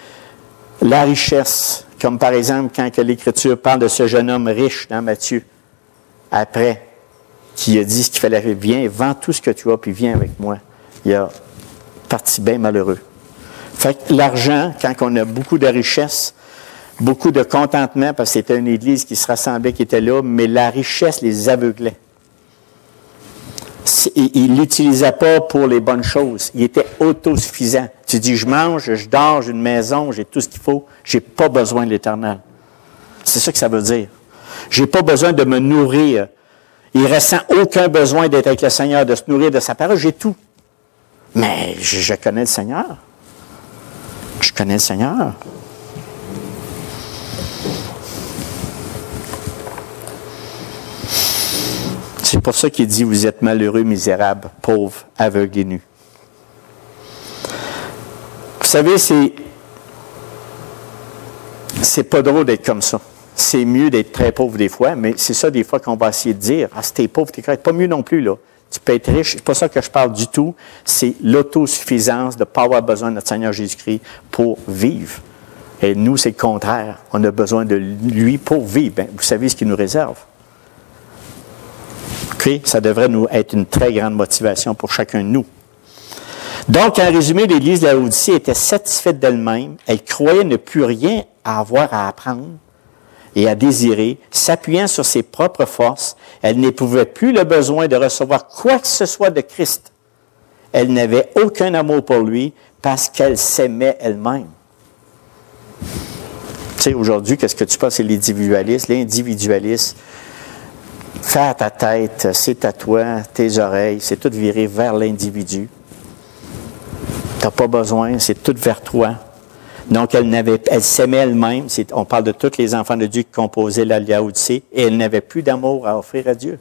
la richesse, comme par exemple quand l'Écriture parle de ce jeune homme riche dans Matthieu, après, qui a dit ce qu'il fallait faire, viens, vends tout ce que tu as, puis viens avec moi. Il a parti bien malheureux. Fait que l'argent, quand on a beaucoup de richesse, beaucoup de contentement, parce que c'était une église qui se rassemblait, qui était là, mais la richesse les aveuglait. Il ne l'utilisait pas pour les bonnes choses. Il était autosuffisant. Tu dis, je mange, je dors, j'ai une maison, j'ai tout ce qu'il faut, je n'ai pas besoin de l'Éternel. C'est ça que ça veut dire. Je n'ai pas besoin de me nourrir. Il ne ressent aucun besoin d'être avec le Seigneur, de se nourrir de sa parole, j'ai tout. Mais je connais le Seigneur. Je connais le Seigneur. C'est pour ça qu'il dit, vous êtes malheureux, misérables, pauvres, aveugles et nus. Vous savez, c'est pas drôle d'être comme ça. C'est mieux d'être très pauvre des fois, mais c'est ça des fois qu'on va essayer de dire. Ah, si t'es pauvre, t'es correct. Pas mieux non plus, là. Tu peux être riche, c'est pas ça que je parle du tout. C'est l'autosuffisance de ne pas avoir besoin de notre Seigneur Jésus-Christ pour vivre. Et nous, c'est le contraire. On a besoin de lui pour vivre. Bien, vous savez ce qu'il nous réserve. Okay? Ça devrait nous être une très grande motivation pour chacun de nous. Donc, en résumé, l'Église de la Laodicée était satisfaite d'elle-même. Elle croyait ne plus rien avoir à apprendre et à désirer, s'appuyant sur ses propres forces. Elle n'éprouvait plus le besoin de recevoir quoi que ce soit de Christ. Elle n'avait aucun amour pour lui parce qu'elle s'aimait elle-même. Tu sais, aujourd'hui, qu'est-ce que tu penses? C'est l'individualisme. Fais à ta tête, c'est à toi, tes oreilles, c'est tout viré vers l'individu. Tu n'as pas besoin, c'est tout vers toi. Donc, elle s'aimait elle-même. On parle de tous les enfants de Dieu qui composaient la Laodicée, et elle n'avait plus d'amour à offrir à Dieu.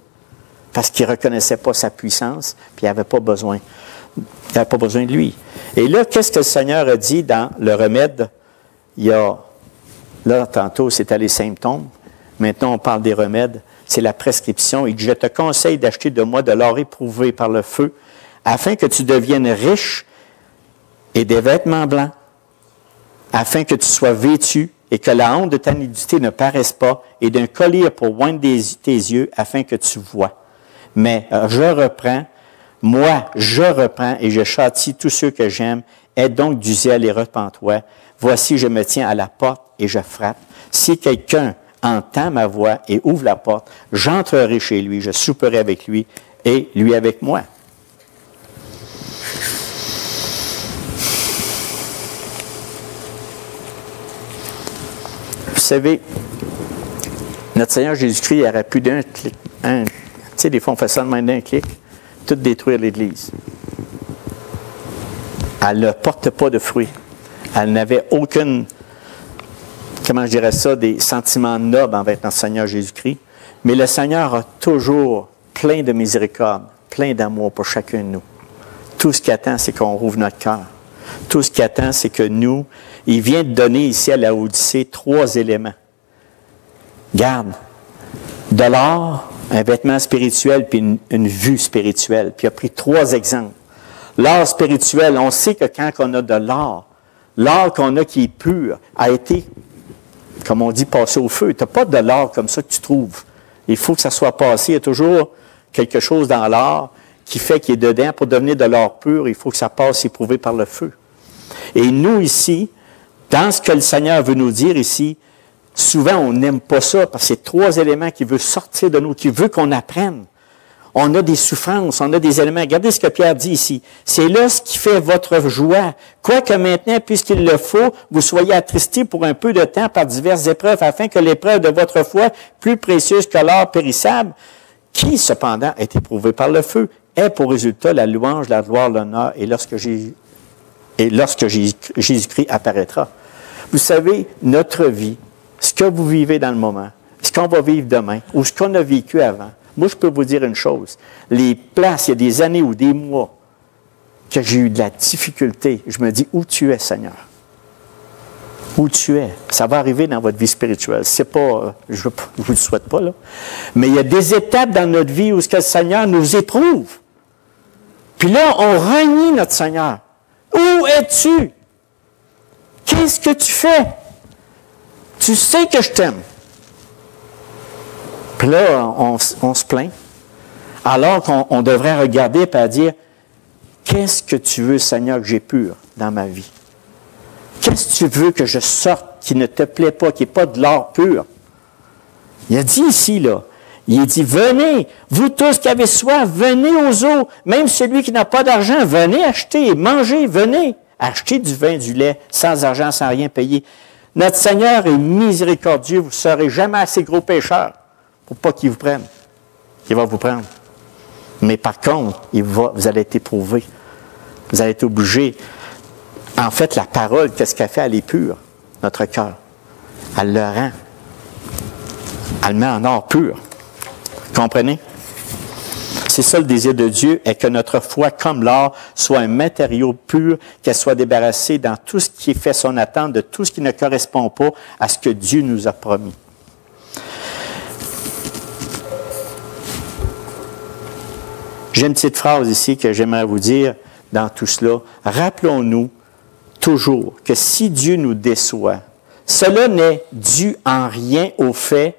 Parce qu'il ne reconnaissait pas sa puissance, puis il n'avait pas besoin. Il n'avait pas besoin de lui. Et là, qu'est-ce que le Seigneur a dit dans le remède? Il y a, là, tantôt, c'était les symptômes. Maintenant, on parle des remèdes. C'est la prescription. Il dit, je te conseille d'acheter de moi de l'or éprouvé par le feu, afin que tu deviennes riche, et des vêtements blancs, afin que tu sois vêtu et que la honte de ta nudité ne paraisse pas, et d'un collier pour oindre tes yeux, afin que tu vois. Mais je reprends et je châtie tous ceux que j'aime. Aie donc du zèle et repens-toi. Voici, je me tiens à la porte et je frappe. Si quelqu'un entend ma voix et ouvre la porte, j'entrerai chez lui, je souperai avec lui et lui avec moi. Vous savez, notre Seigneur Jésus-Christ, il aurait pu d'un clic, tu sais, des fois on fait ça de même d'un clic, tout détruire l'Église. Elle ne porte pas de fruits. Elle n'avait aucune, comment je dirais ça, des sentiments nobles envers notre Seigneur Jésus-Christ. Mais le Seigneur a toujours plein de miséricorde, plein d'amour pour chacun de nous. Tout ce qu'il attend, c'est qu'on rouvre notre cœur. Tout ce qu'il attend, c'est que nous, il vient de donner ici à la Odyssée 3 éléments. Garde, de l'or, un vêtement spirituel, puis une vue spirituelle. Puis il a pris 3 exemples. L'or spirituel, on sait que quand on a de l'or qu'on a qui est pur, a été, comme on dit, passé au feu. Tu n'as pas de l'or comme ça que tu trouves. Il faut que ça soit passé. Il y a toujours quelque chose dans l'or qui fait qu'il est dedans. Pour devenir de l'or pur, il faut que ça passe éprouvé par le feu. Et nous, ici, dans ce que le Seigneur veut nous dire ici, souvent, on n'aime pas ça parce que c'est 3 éléments qu'il veut sortir de nous, qu'il veut qu'on apprenne. On a des souffrances, on a des éléments. Regardez ce que Pierre dit ici. C'est là ce qui fait votre joie. Quoique maintenant, puisqu'il le faut, vous soyez attristés pour un peu de temps par diverses épreuves, afin que l'épreuve de votre foi, plus précieuse que l'or périssable, qui cependant est éprouvée par le feu, ait pour résultat la louange, la gloire, l'honneur, et lorsque Jésus-Christ apparaîtra. Vous savez, notre vie, ce que vous vivez dans le moment, ce qu'on va vivre demain, ou ce qu'on a vécu avant, moi, je peux vous dire une chose. Les places, il y a des années ou des mois que j'ai eu de la difficulté. Je me dis, où tu es, Seigneur? Où tu es? Ça va arriver dans votre vie spirituelle. C'est pas, je ne vous le souhaite pas, là. Mais il y a des étapes dans notre vie où ce que le Seigneur nous éprouve. Puis là, on renie notre Seigneur. Où es-tu? Qu'est-ce que tu fais? Tu sais que je t'aime. Puis là, on se plaint. Alors qu'on devrait regarder et dire, qu'est-ce que tu veux, Seigneur, que j'ai pur dans ma vie? Qu'est-ce que tu veux que je sorte qui ne te plaît pas, qui n'est pas de l'or pur? Il a dit ici, là, il dit, venez, vous tous qui avez soif, venez aux eaux. Même celui qui n'a pas d'argent, venez acheter, mangez, venez. Achetez du vin, du lait, sans argent, sans rien payer. Notre Seigneur est miséricordieux, vous ne serez jamais assez gros pécheurs pour pas qu'il vous prenne. Il va vous prendre. Mais par contre, vous allez être éprouvé. Vous allez être obligé. En fait, la parole, qu'est-ce qu'elle fait? Elle est pure, notre cœur. Elle le rend. Elle le met en or pur. Comprenez? C'est ça le désir de Dieu, est que notre foi, comme l'or, soit un matériau pur, qu'elle soit débarrassée dans tout ce qui fait son attente, de tout ce qui ne correspond pas à ce que Dieu nous a promis. J'ai une petite phrase ici que j'aimerais vous dire dans tout cela. Rappelons-nous toujours que si Dieu nous déçoit, cela n'est dû en rien au fait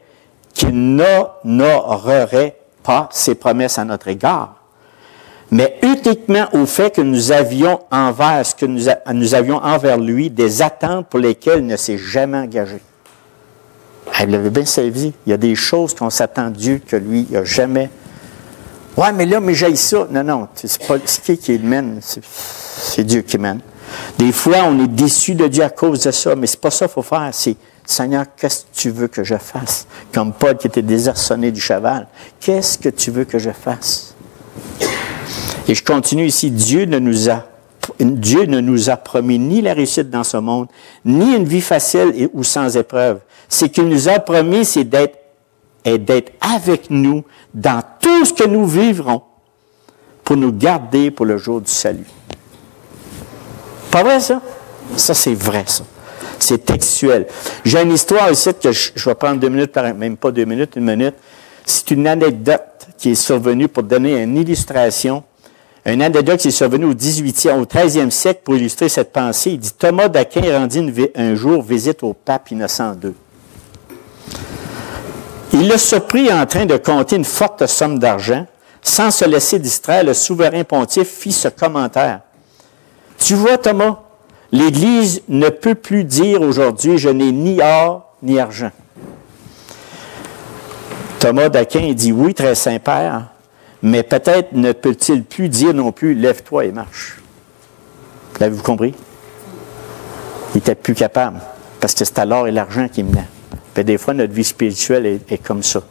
qu'il n'honorerait pas ses promesses à notre égard, mais uniquement au fait que nous avions envers ce que nous avions envers lui des attentes pour lesquelles il ne s'est jamais engagé. Vous l'avez bien saisi. Il y a des choses qu'on s'attend de Dieu que lui, il n'a jamais. Ouais, mais là, mais j'aille ça. Non, c'est pas qui le mène, c'est Dieu qui mène. Des fois, on est déçu de Dieu à cause de ça, mais c'est pas ça qu'il faut faire. C'est Seigneur, qu'est-ce que tu veux que je fasse? Comme Paul qui était désarçonné du cheval. Qu'est-ce que tu veux que je fasse? Et je continue ici. Dieu ne nous a promis ni la réussite dans ce monde, ni une vie facile ou sans épreuve. Ce qu'il nous a promis, c'est d'être avec nous dans tout ce que nous vivrons pour nous garder pour le jour du salut. Pas vrai, ça? Ça, c'est vrai, ça. C'est textuel. J'ai une histoire ici que je vais prendre 2 minutes, même pas 2 minutes, 1 minute. C'est une anecdote qui est survenue pour donner une illustration. Une anecdote qui est survenue au 13e siècle pour illustrer cette pensée. Il dit, Thomas d'Aquin rendit un jour visite au pape Innocent II. Il le surprit en train de compter une forte somme d'argent. Sans se laisser distraire, le souverain pontife fit ce commentaire. « Tu vois, Thomas, l'Église ne peut plus dire aujourd'hui « Je n'ai ni or ni argent ». Thomas d'Aquin dit « Oui, très Saint-Père, mais peut-être ne peut-il plus dire non plus « Lève-toi et marche ». L'avez-vous compris? Il n'était plus capable, parce que c'était l'or et l'argent qui menait. Puis des fois, notre vie spirituelle est comme ça.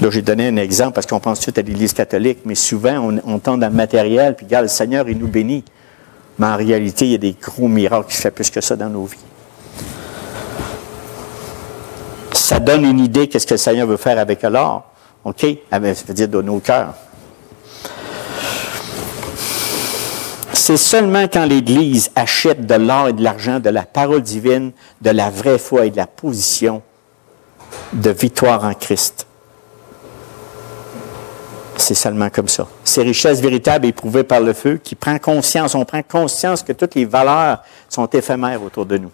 Là, j'ai donné un exemple parce qu'on pense tout à l'Église catholique, mais souvent, on tombe dans le matériel, puis regarde, le Seigneur, il nous bénit. Mais en réalité, il y a des gros miracles qui se font plus que ça dans nos vies. Ça donne une idée de ce que le Seigneur veut faire avec l'or. OK? Ça veut dire dans nos cœurs. C'est seulement quand l'Église achète de l'or et de l'argent, de la parole divine, de la vraie foi et de la position de victoire en Christ. C'est seulement comme ça. Ces richesses véritables éprouvées par le feu, on prend conscience que toutes les valeurs sont éphémères autour de nous.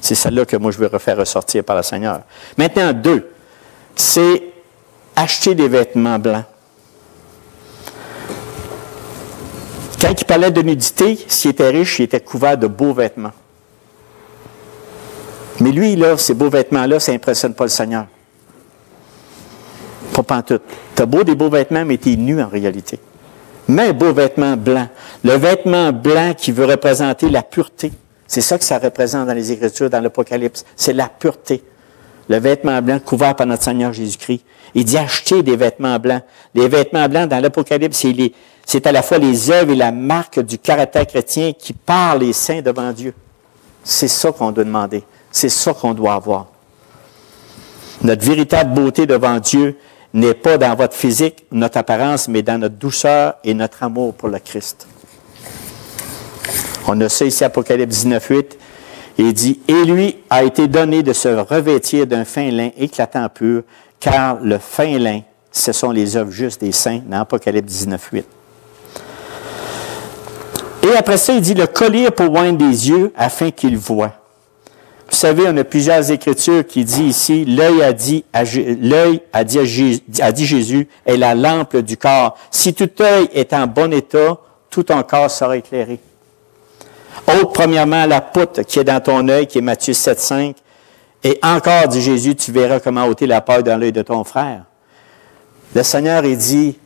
C'est celle-là que moi je veux refaire ressortir par le Seigneur. Maintenant, 2, c'est acheter des vêtements blancs. Quand il parlait de nudité, s'il était riche, il était couvert de beaux vêtements. Mais lui, là, ces beaux vêtements-là, ça n'impressionne pas le Seigneur. Pas pantoute. Tu as beau des beaux vêtements, mais tu es nu en réalité. Mais un beau vêtement blanc. Le vêtement blanc qui veut représenter la pureté. C'est ça que ça représente dans les Écritures, dans l'Apocalypse. C'est la pureté. Le vêtement blanc couvert par notre Seigneur Jésus-Christ. Il dit acheter des vêtements blancs. Les vêtements blancs, dans l'Apocalypse, c'est à la fois les œuvres et la marque du caractère chrétien qui parle les saints devant Dieu. C'est ça qu'on doit demander. C'est ça qu'on doit avoir. Notre véritable beauté devant Dieu n'est pas dans votre physique, notre apparence, mais dans notre douceur et notre amour pour le Christ. On a ça ici, Apocalypse 19:8. Il dit, « Et lui a été donné de se revêtir d'un fin lin éclatant pur, car le fin lin, ce sont les œuvres justes des saints, dans Apocalypse 19:8. Et après ça, il dit, « Le collier pour oindre des yeux, afin qu'il voie. » Vous savez, on a plusieurs écritures qui disent ici, l'œil a dit Jésus, est la lampe du corps. Si tout œil est en bon état, tout ton corps sera éclairé. Autre, premièrement, la poutre qui est dans ton œil, qui est Matthieu 7,5. Et encore, dit Jésus, tu verras comment ôter la paille dans l'œil de ton frère. Le Seigneur, il dit,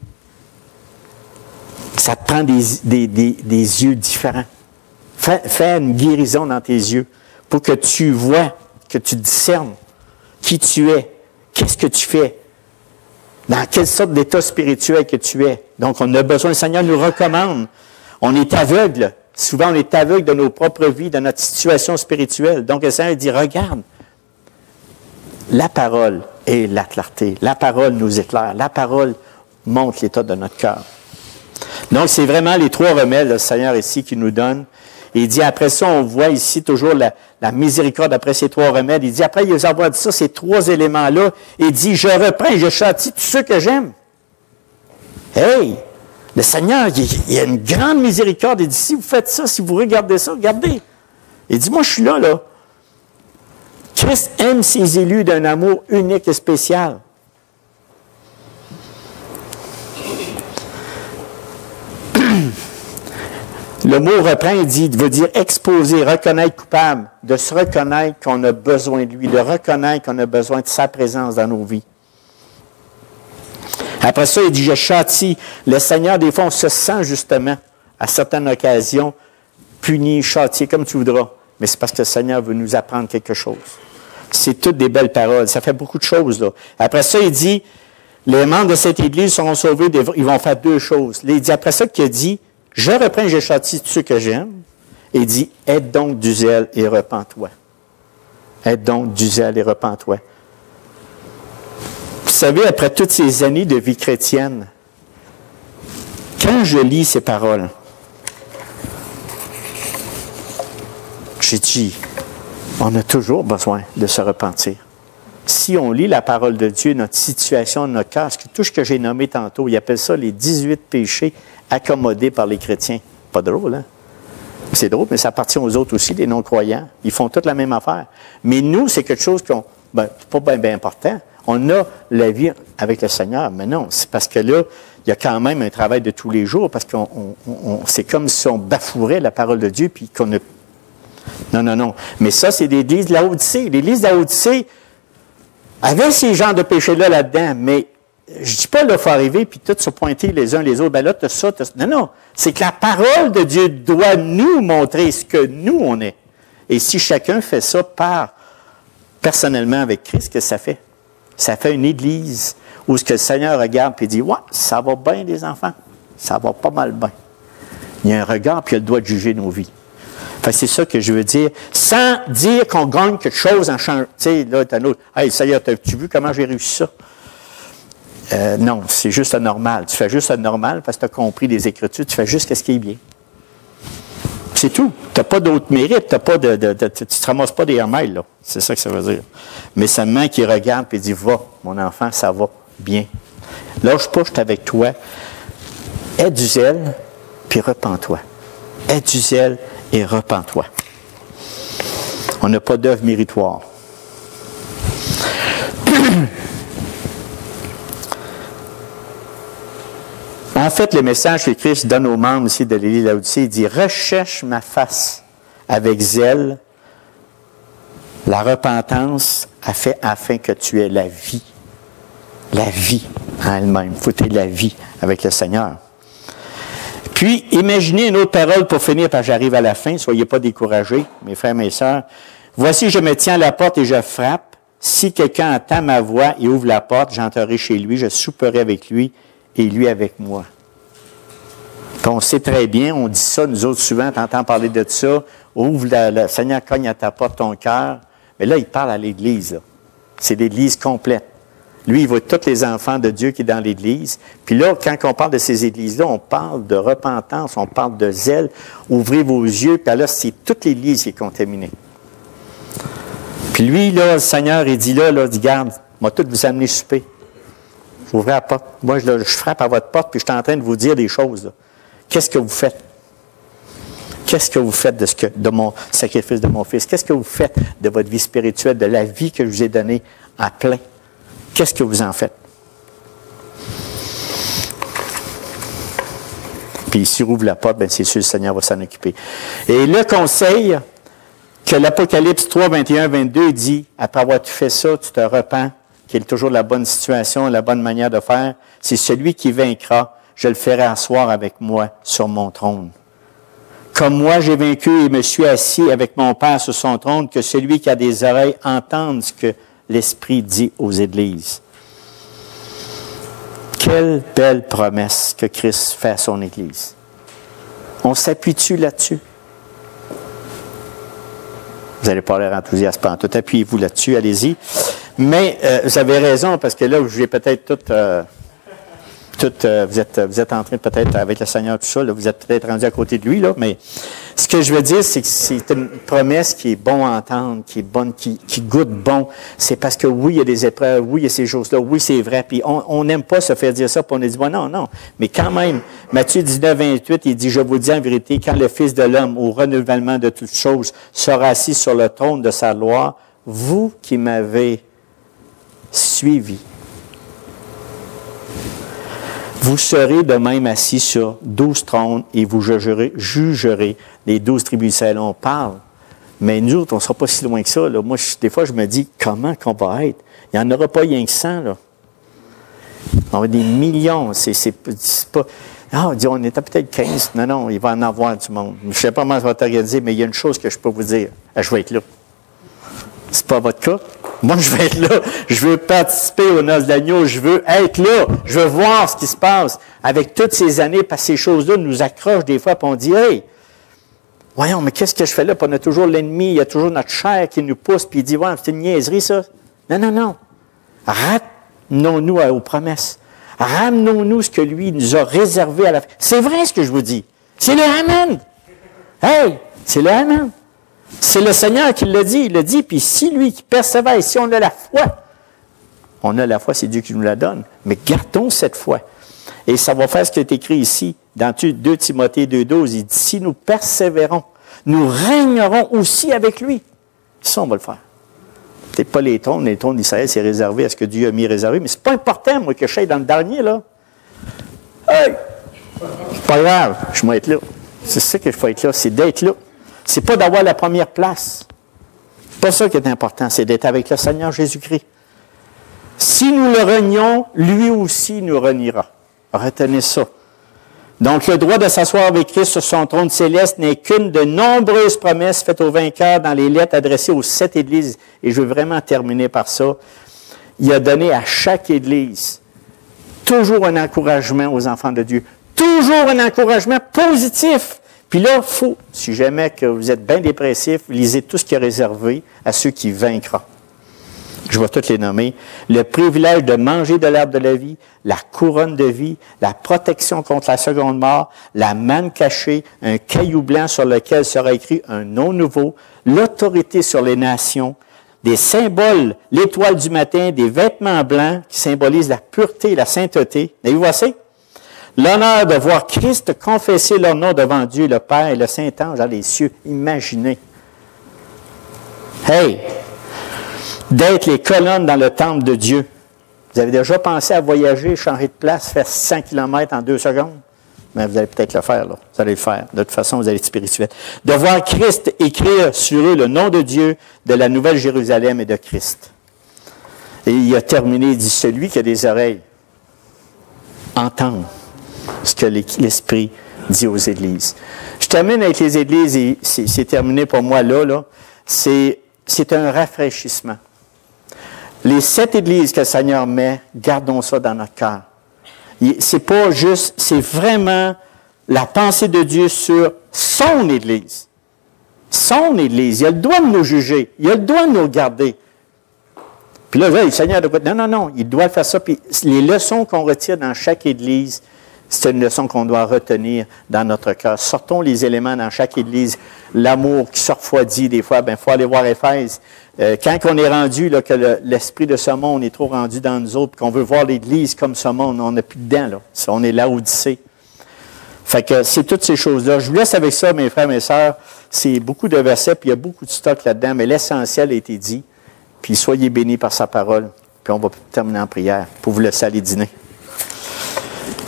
ça te prend des yeux différents. Fais une guérison dans tes yeux pour que tu vois, que tu discernes qui tu es, qu'est-ce que tu fais, dans quelle sorte d'état spirituel que tu es. Donc, on a besoin, le Seigneur nous recommande. On est aveugle. Souvent, on est aveugle de nos propres vies, de notre situation spirituelle. Donc, le Seigneur dit, regarde, la parole est la clarté. La parole nous éclaire. La parole montre l'état de notre cœur. Donc, c'est vraiment les 3 remèdes, le Seigneur ici, qui nous donne. Et il dit, après ça, on voit ici toujours la miséricorde après ces 3 remèdes. Il dit, après il avoir dit ça, ces 3 éléments-là, il dit, je reprends et je châtie tous ceux que j'aime. Hey! Le Seigneur, il y a une grande miséricorde. Il dit, si vous faites ça, si vous regardez ça, regardez. Il dit, moi, je suis là. Christ aime ses élus d'un amour unique et spécial. Le mot reprend, il veut dire exposer, reconnaître coupable, de se reconnaître qu'on a besoin de lui, de reconnaître qu'on a besoin de sa présence dans nos vies. Après ça, il dit, je châtie. Le Seigneur, des fois, on se sent justement, à certaines occasions, puni, châtié, comme tu voudras. Mais c'est parce que le Seigneur veut nous apprendre quelque chose. C'est toutes des belles paroles. Ça fait beaucoup de choses, là. Après ça, il dit, les membres de cette Église seront sauvés, ils vont faire deux choses. Là, il dit, après ça, qu'il a dit, je reprends, j'ai châti tous ceux que j'aime. Et il dit, aie donc du zèle et repens-toi. Aie donc du zèle et repens-toi. Vous savez, après toutes ces années de vie chrétienne, quand je lis ces paroles, j'ai dit, on a toujours besoin de se repentir. Si on lit la parole de Dieu, notre situation, notre cœur, tout ce que j'ai nommé tantôt, il appelle ça les 18 péchés accommodés par les chrétiens. Pas drôle, hein? C'est drôle, mais ça appartient aux autres aussi, les non-croyants. Ils font toute la même affaire. Mais nous, c'est quelque chose qui n'est pas bien important. On a la vie avec le Seigneur, mais non, c'est parce que là, il y a quand même un travail de tous les jours, parce que c'est comme si on bafouerait la parole de Dieu, puis qu'on a... Non. Mais ça, c'est l'Église de Laodicée. L'Église de Laodicée avait ces genres de péchés-là là-dedans, mais je ne dis pas, là, il faut arriver, puis tout se pointer les uns les autres. Ben là, tu as ça, tu as ça. Non. C'est que la parole de Dieu doit nous montrer ce que nous, on est. Et si chacun fait ça personnellement avec Christ, qu'est-ce que ça fait? Ça fait une Église où ce que le Seigneur regarde et dit, « Ouais, ça va bien, les enfants. Ça va pas mal bien. » Il y a un regard, puis il doit juger nos vies. Fait que c'est ça que je veux dire, sans dire qu'on gagne quelque chose en changeant. Tu sais, là, t'as un autre. Hey, ça y est, as-tu vu comment j'ai réussi ça? Non, c'est juste le normal. Tu fais juste le normal parce que tu as compris les Écritures, tu fais juste ce qui est bien. C'est tout. Tu n'as pas d'autre mérite, tu ne te ramasses pas des hermèles, là. C'est ça que ça veut dire. Mais seulement qu'il regarde et dit, va, mon enfant, ça va bien. Lâche pas, je suis avec toi. Aie du zèle, puis repens-toi. Aie du zèle et repens-toi. On n'a pas d'œuvre méritoire. En fait, le message que Christ donne aux membres ici de l'Église de Laodicée, il dit « Recherche ma face avec zèle, la repentance afin que tu aies la vie. » La vie en elle-même. Il faut que tu aies la vie avec le Seigneur. Puis, imaginez une autre parole pour finir, parce que j'arrive à la fin. Soyez pas découragés, mes frères et mes sœurs. « Voici, je me tiens à la porte et je frappe. Si quelqu'un entend ma voix et ouvre la porte, j'entrerai chez lui, je souperai avec lui et lui avec moi. » Puis on sait très bien, on dit ça, nous autres souvent, tu entends parler de ça, ouvre le Seigneur cogne à ta porte ton cœur. Mais là, il parle à l'Église. Là. C'est l'Église complète. Lui, il voit tous les enfants de Dieu qui sont dans l'Église. Puis là, quand on parle de ces Églises-là, on parle de repentance, on parle de zèle. Ouvrez vos yeux, puis là, c'est toute l'Église qui est contaminée. Puis lui, là, le Seigneur, il dit là, il dit, garde, moi, tout vous amener souper. Vous ouvrez la porte. Moi, je frappe à votre porte, puis je suis en train de vous dire des choses. Là. Qu'est-ce que vous faites? Qu'est-ce que vous faites de mon sacrifice de mon Fils? Qu'est-ce que vous faites de votre vie spirituelle, de la vie que je vous ai donnée à plein? Qu'est-ce que vous en faites? Puis s'il rouvre la porte, bien c'est sûr, le Seigneur va s'en occuper. Et le conseil que l'Apocalypse 3, 21, 22 dit, après avoir fait ça, tu te repens, qui est toujours la bonne situation, la bonne manière de faire, c'est celui qui vaincra, je le ferai asseoir avec moi sur mon trône. Comme moi j'ai vaincu et me suis assis avec mon Père sur son trône, que celui qui a des oreilles entende ce que l'Esprit dit aux Églises. Quelle belle promesse que Christ fait à son Église. On s'appuie-tu là-dessus? Vous n'allez pas l'air enthousiaste pendant tout. Appuyez-vous là-dessus, allez-y. Mais vous avez raison, parce que là, je vais peut-être vous êtes en train peut-être avec le Seigneur, tout ça, là, vous êtes peut-être rendu à côté de lui, là, mais ce que je veux dire, c'est que c'est une promesse qui est bon à entendre, qui est bonne, qui goûte bon. C'est parce que oui, il y a des épreuves, oui, il y a ces choses-là, oui, c'est vrai, puis on n'aime pas se faire dire ça, puis on a dit, bon, non. Mais quand même, Matthieu 19, 28, il dit, je vous dis en vérité, quand le Fils de l'homme, au renouvellement de toutes choses, sera assis sur le trône de sa gloire, vous qui m'avez suivi, vous serez de même assis sur 12 trônes et vous jugerez les 12 tribus d'Israël. On parle, mais nous autres, on ne sera pas si loin que ça. Là. Moi, des fois, je me dis, comment qu'on va être? Il n'y en aura pas rien que 100. Là. On va des millions. C'est pas... Ah, on dit, on était peut-être 15. Non, il va en avoir du monde. Je ne sais pas comment ça va t'organiser, mais il y a une chose que je peux vous dire. Je vais être là. C'est pas votre cas. Moi, je veux être là. Je veux participer aux noces d'agneau. Je veux être là. Je veux voir ce qui se passe. Avec toutes ces années, parce que ces choses-là nous accrochent des fois, puis on dit, hey, voyons, mais qu'est-ce que je fais là? Puis on a toujours l'ennemi, il y a toujours notre chair qui nous pousse, puis il dit, ouais, c'est une niaiserie, ça. Non, non, non. Ramenons-nous aux promesses. Ramenons-nous ce que lui nous a réservé à la fin. C'est vrai ce que je vous dis. C'est le Amen. Hey, c'est le Amen. C'est le Seigneur qui l'a dit. Il l'a dit, puis si lui qui persévère, si on a la foi, c'est Dieu qui nous la donne. Mais gardons cette foi. Et ça va faire ce qui est écrit ici, dans 2 Timothée 2,12. Il dit, si nous persévérons, nous régnerons aussi avec lui. Ça, on va le faire. Peut-être pas les trônes d'Israël, c'est réservé à ce que Dieu a mis réservé, mais c'est pas important, moi, que je sois dans le dernier, là. Hey! C'est pas grave, je vais être là. C'est ça que je faut être là, c'est d'être là. C'est pas d'avoir la première place. C'est pas ça qui est important, c'est d'être avec le Seigneur Jésus-Christ. Si nous le renions, lui aussi nous reniera. Retenez ça. Donc, le droit de s'asseoir avec Christ sur son trône céleste n'est qu'une de nombreuses promesses faites aux vainqueurs dans les lettres adressées aux 7 églises. Et je veux vraiment terminer par ça. Il a donné à chaque église toujours un encouragement aux enfants de Dieu. Toujours un encouragement positif. Puis là, il faut, si jamais que vous êtes bien dépressif, lisez tout ce qui est réservé à ceux qui vaincront. Je vais toutes les nommer. Le privilège de manger de l'herbe de la vie, la couronne de vie, la protection contre la seconde mort, la manne cachée, un caillou blanc sur lequel sera écrit un nom nouveau, l'autorité sur les nations, des symboles, l'étoile du matin, des vêtements blancs qui symbolisent la pureté et la sainteté. Avez-vous assez? L'honneur de voir Christ confesser leur nom devant Dieu, le Père et le Saint-Ange dans les cieux. Imaginez. Hey! D'être les colonnes dans le temple de Dieu. Vous avez déjà pensé à voyager, changer de place, faire 100 km en 2 secondes? Mais vous allez peut-être le faire, là. Vous allez le faire. De toute façon, vous allez être spirituel. De voir Christ écrire sur eux le nom de Dieu, de la Nouvelle Jérusalem et de Christ. Et il a terminé, il dit, celui qui a des oreilles, entende ce que l'Esprit dit aux églises. Je termine avec les églises et c'est terminé pour moi là. C'est un rafraîchissement. Les 7 églises que le Seigneur met, gardons ça dans notre cœur. C'est pas juste, c'est vraiment la pensée de Dieu sur son Église. Son Église. Il a le droit de nous juger. Il a le droit de nous regarder. Puis là, le Seigneur doit... Non, il doit faire ça. Puis les leçons qu'on retire dans chaque Église, c'est une leçon qu'on doit retenir dans notre cœur. Sortons les éléments dans chaque Église. L'amour qui se refroidit des fois, il faut aller voir Éphèse. Quand on est rendu, là, que l'esprit de ce monde est trop rendu dans nous autres, qu'on veut voir l'Église comme ce monde, on n'a plus dedans, là. On est là Odyssée. Fait que c'est toutes ces choses-là. Je vous laisse avec ça, mes frères, mes sœurs. C'est beaucoup de versets, puis il y a beaucoup de stock là-dedans, mais l'essentiel a été dit. Puis soyez bénis par sa parole. Puis on va terminer en prière pour vous laisser aller dîner.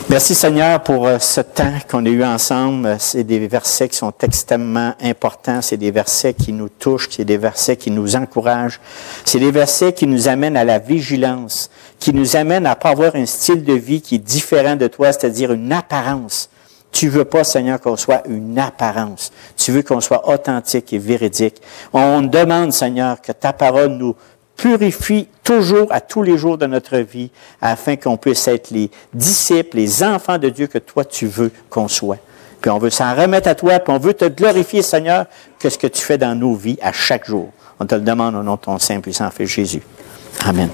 Merci Seigneur pour ce temps qu'on a eu ensemble. C'est des versets qui sont extrêmement importants. C'est des versets qui nous touchent. C'est des versets qui nous encouragent. C'est des versets qui nous amènent à la vigilance, qui nous amènent à ne pas avoir un style de vie qui est différent de toi, c'est-à-dire une apparence. Tu veux pas, Seigneur, qu'on soit une apparence. Tu veux qu'on soit authentique et véridique. On demande, Seigneur, que ta parole nous purifie toujours, à tous les jours de notre vie, afin qu'on puisse être les disciples, les enfants de Dieu que toi, tu veux qu'on soit. Puis on veut s'en remettre à toi, puis on veut te glorifier, Seigneur, que ce que tu fais dans nos vies à chaque jour. On te le demande au nom de ton Saint puissant Fils Jésus. Amen.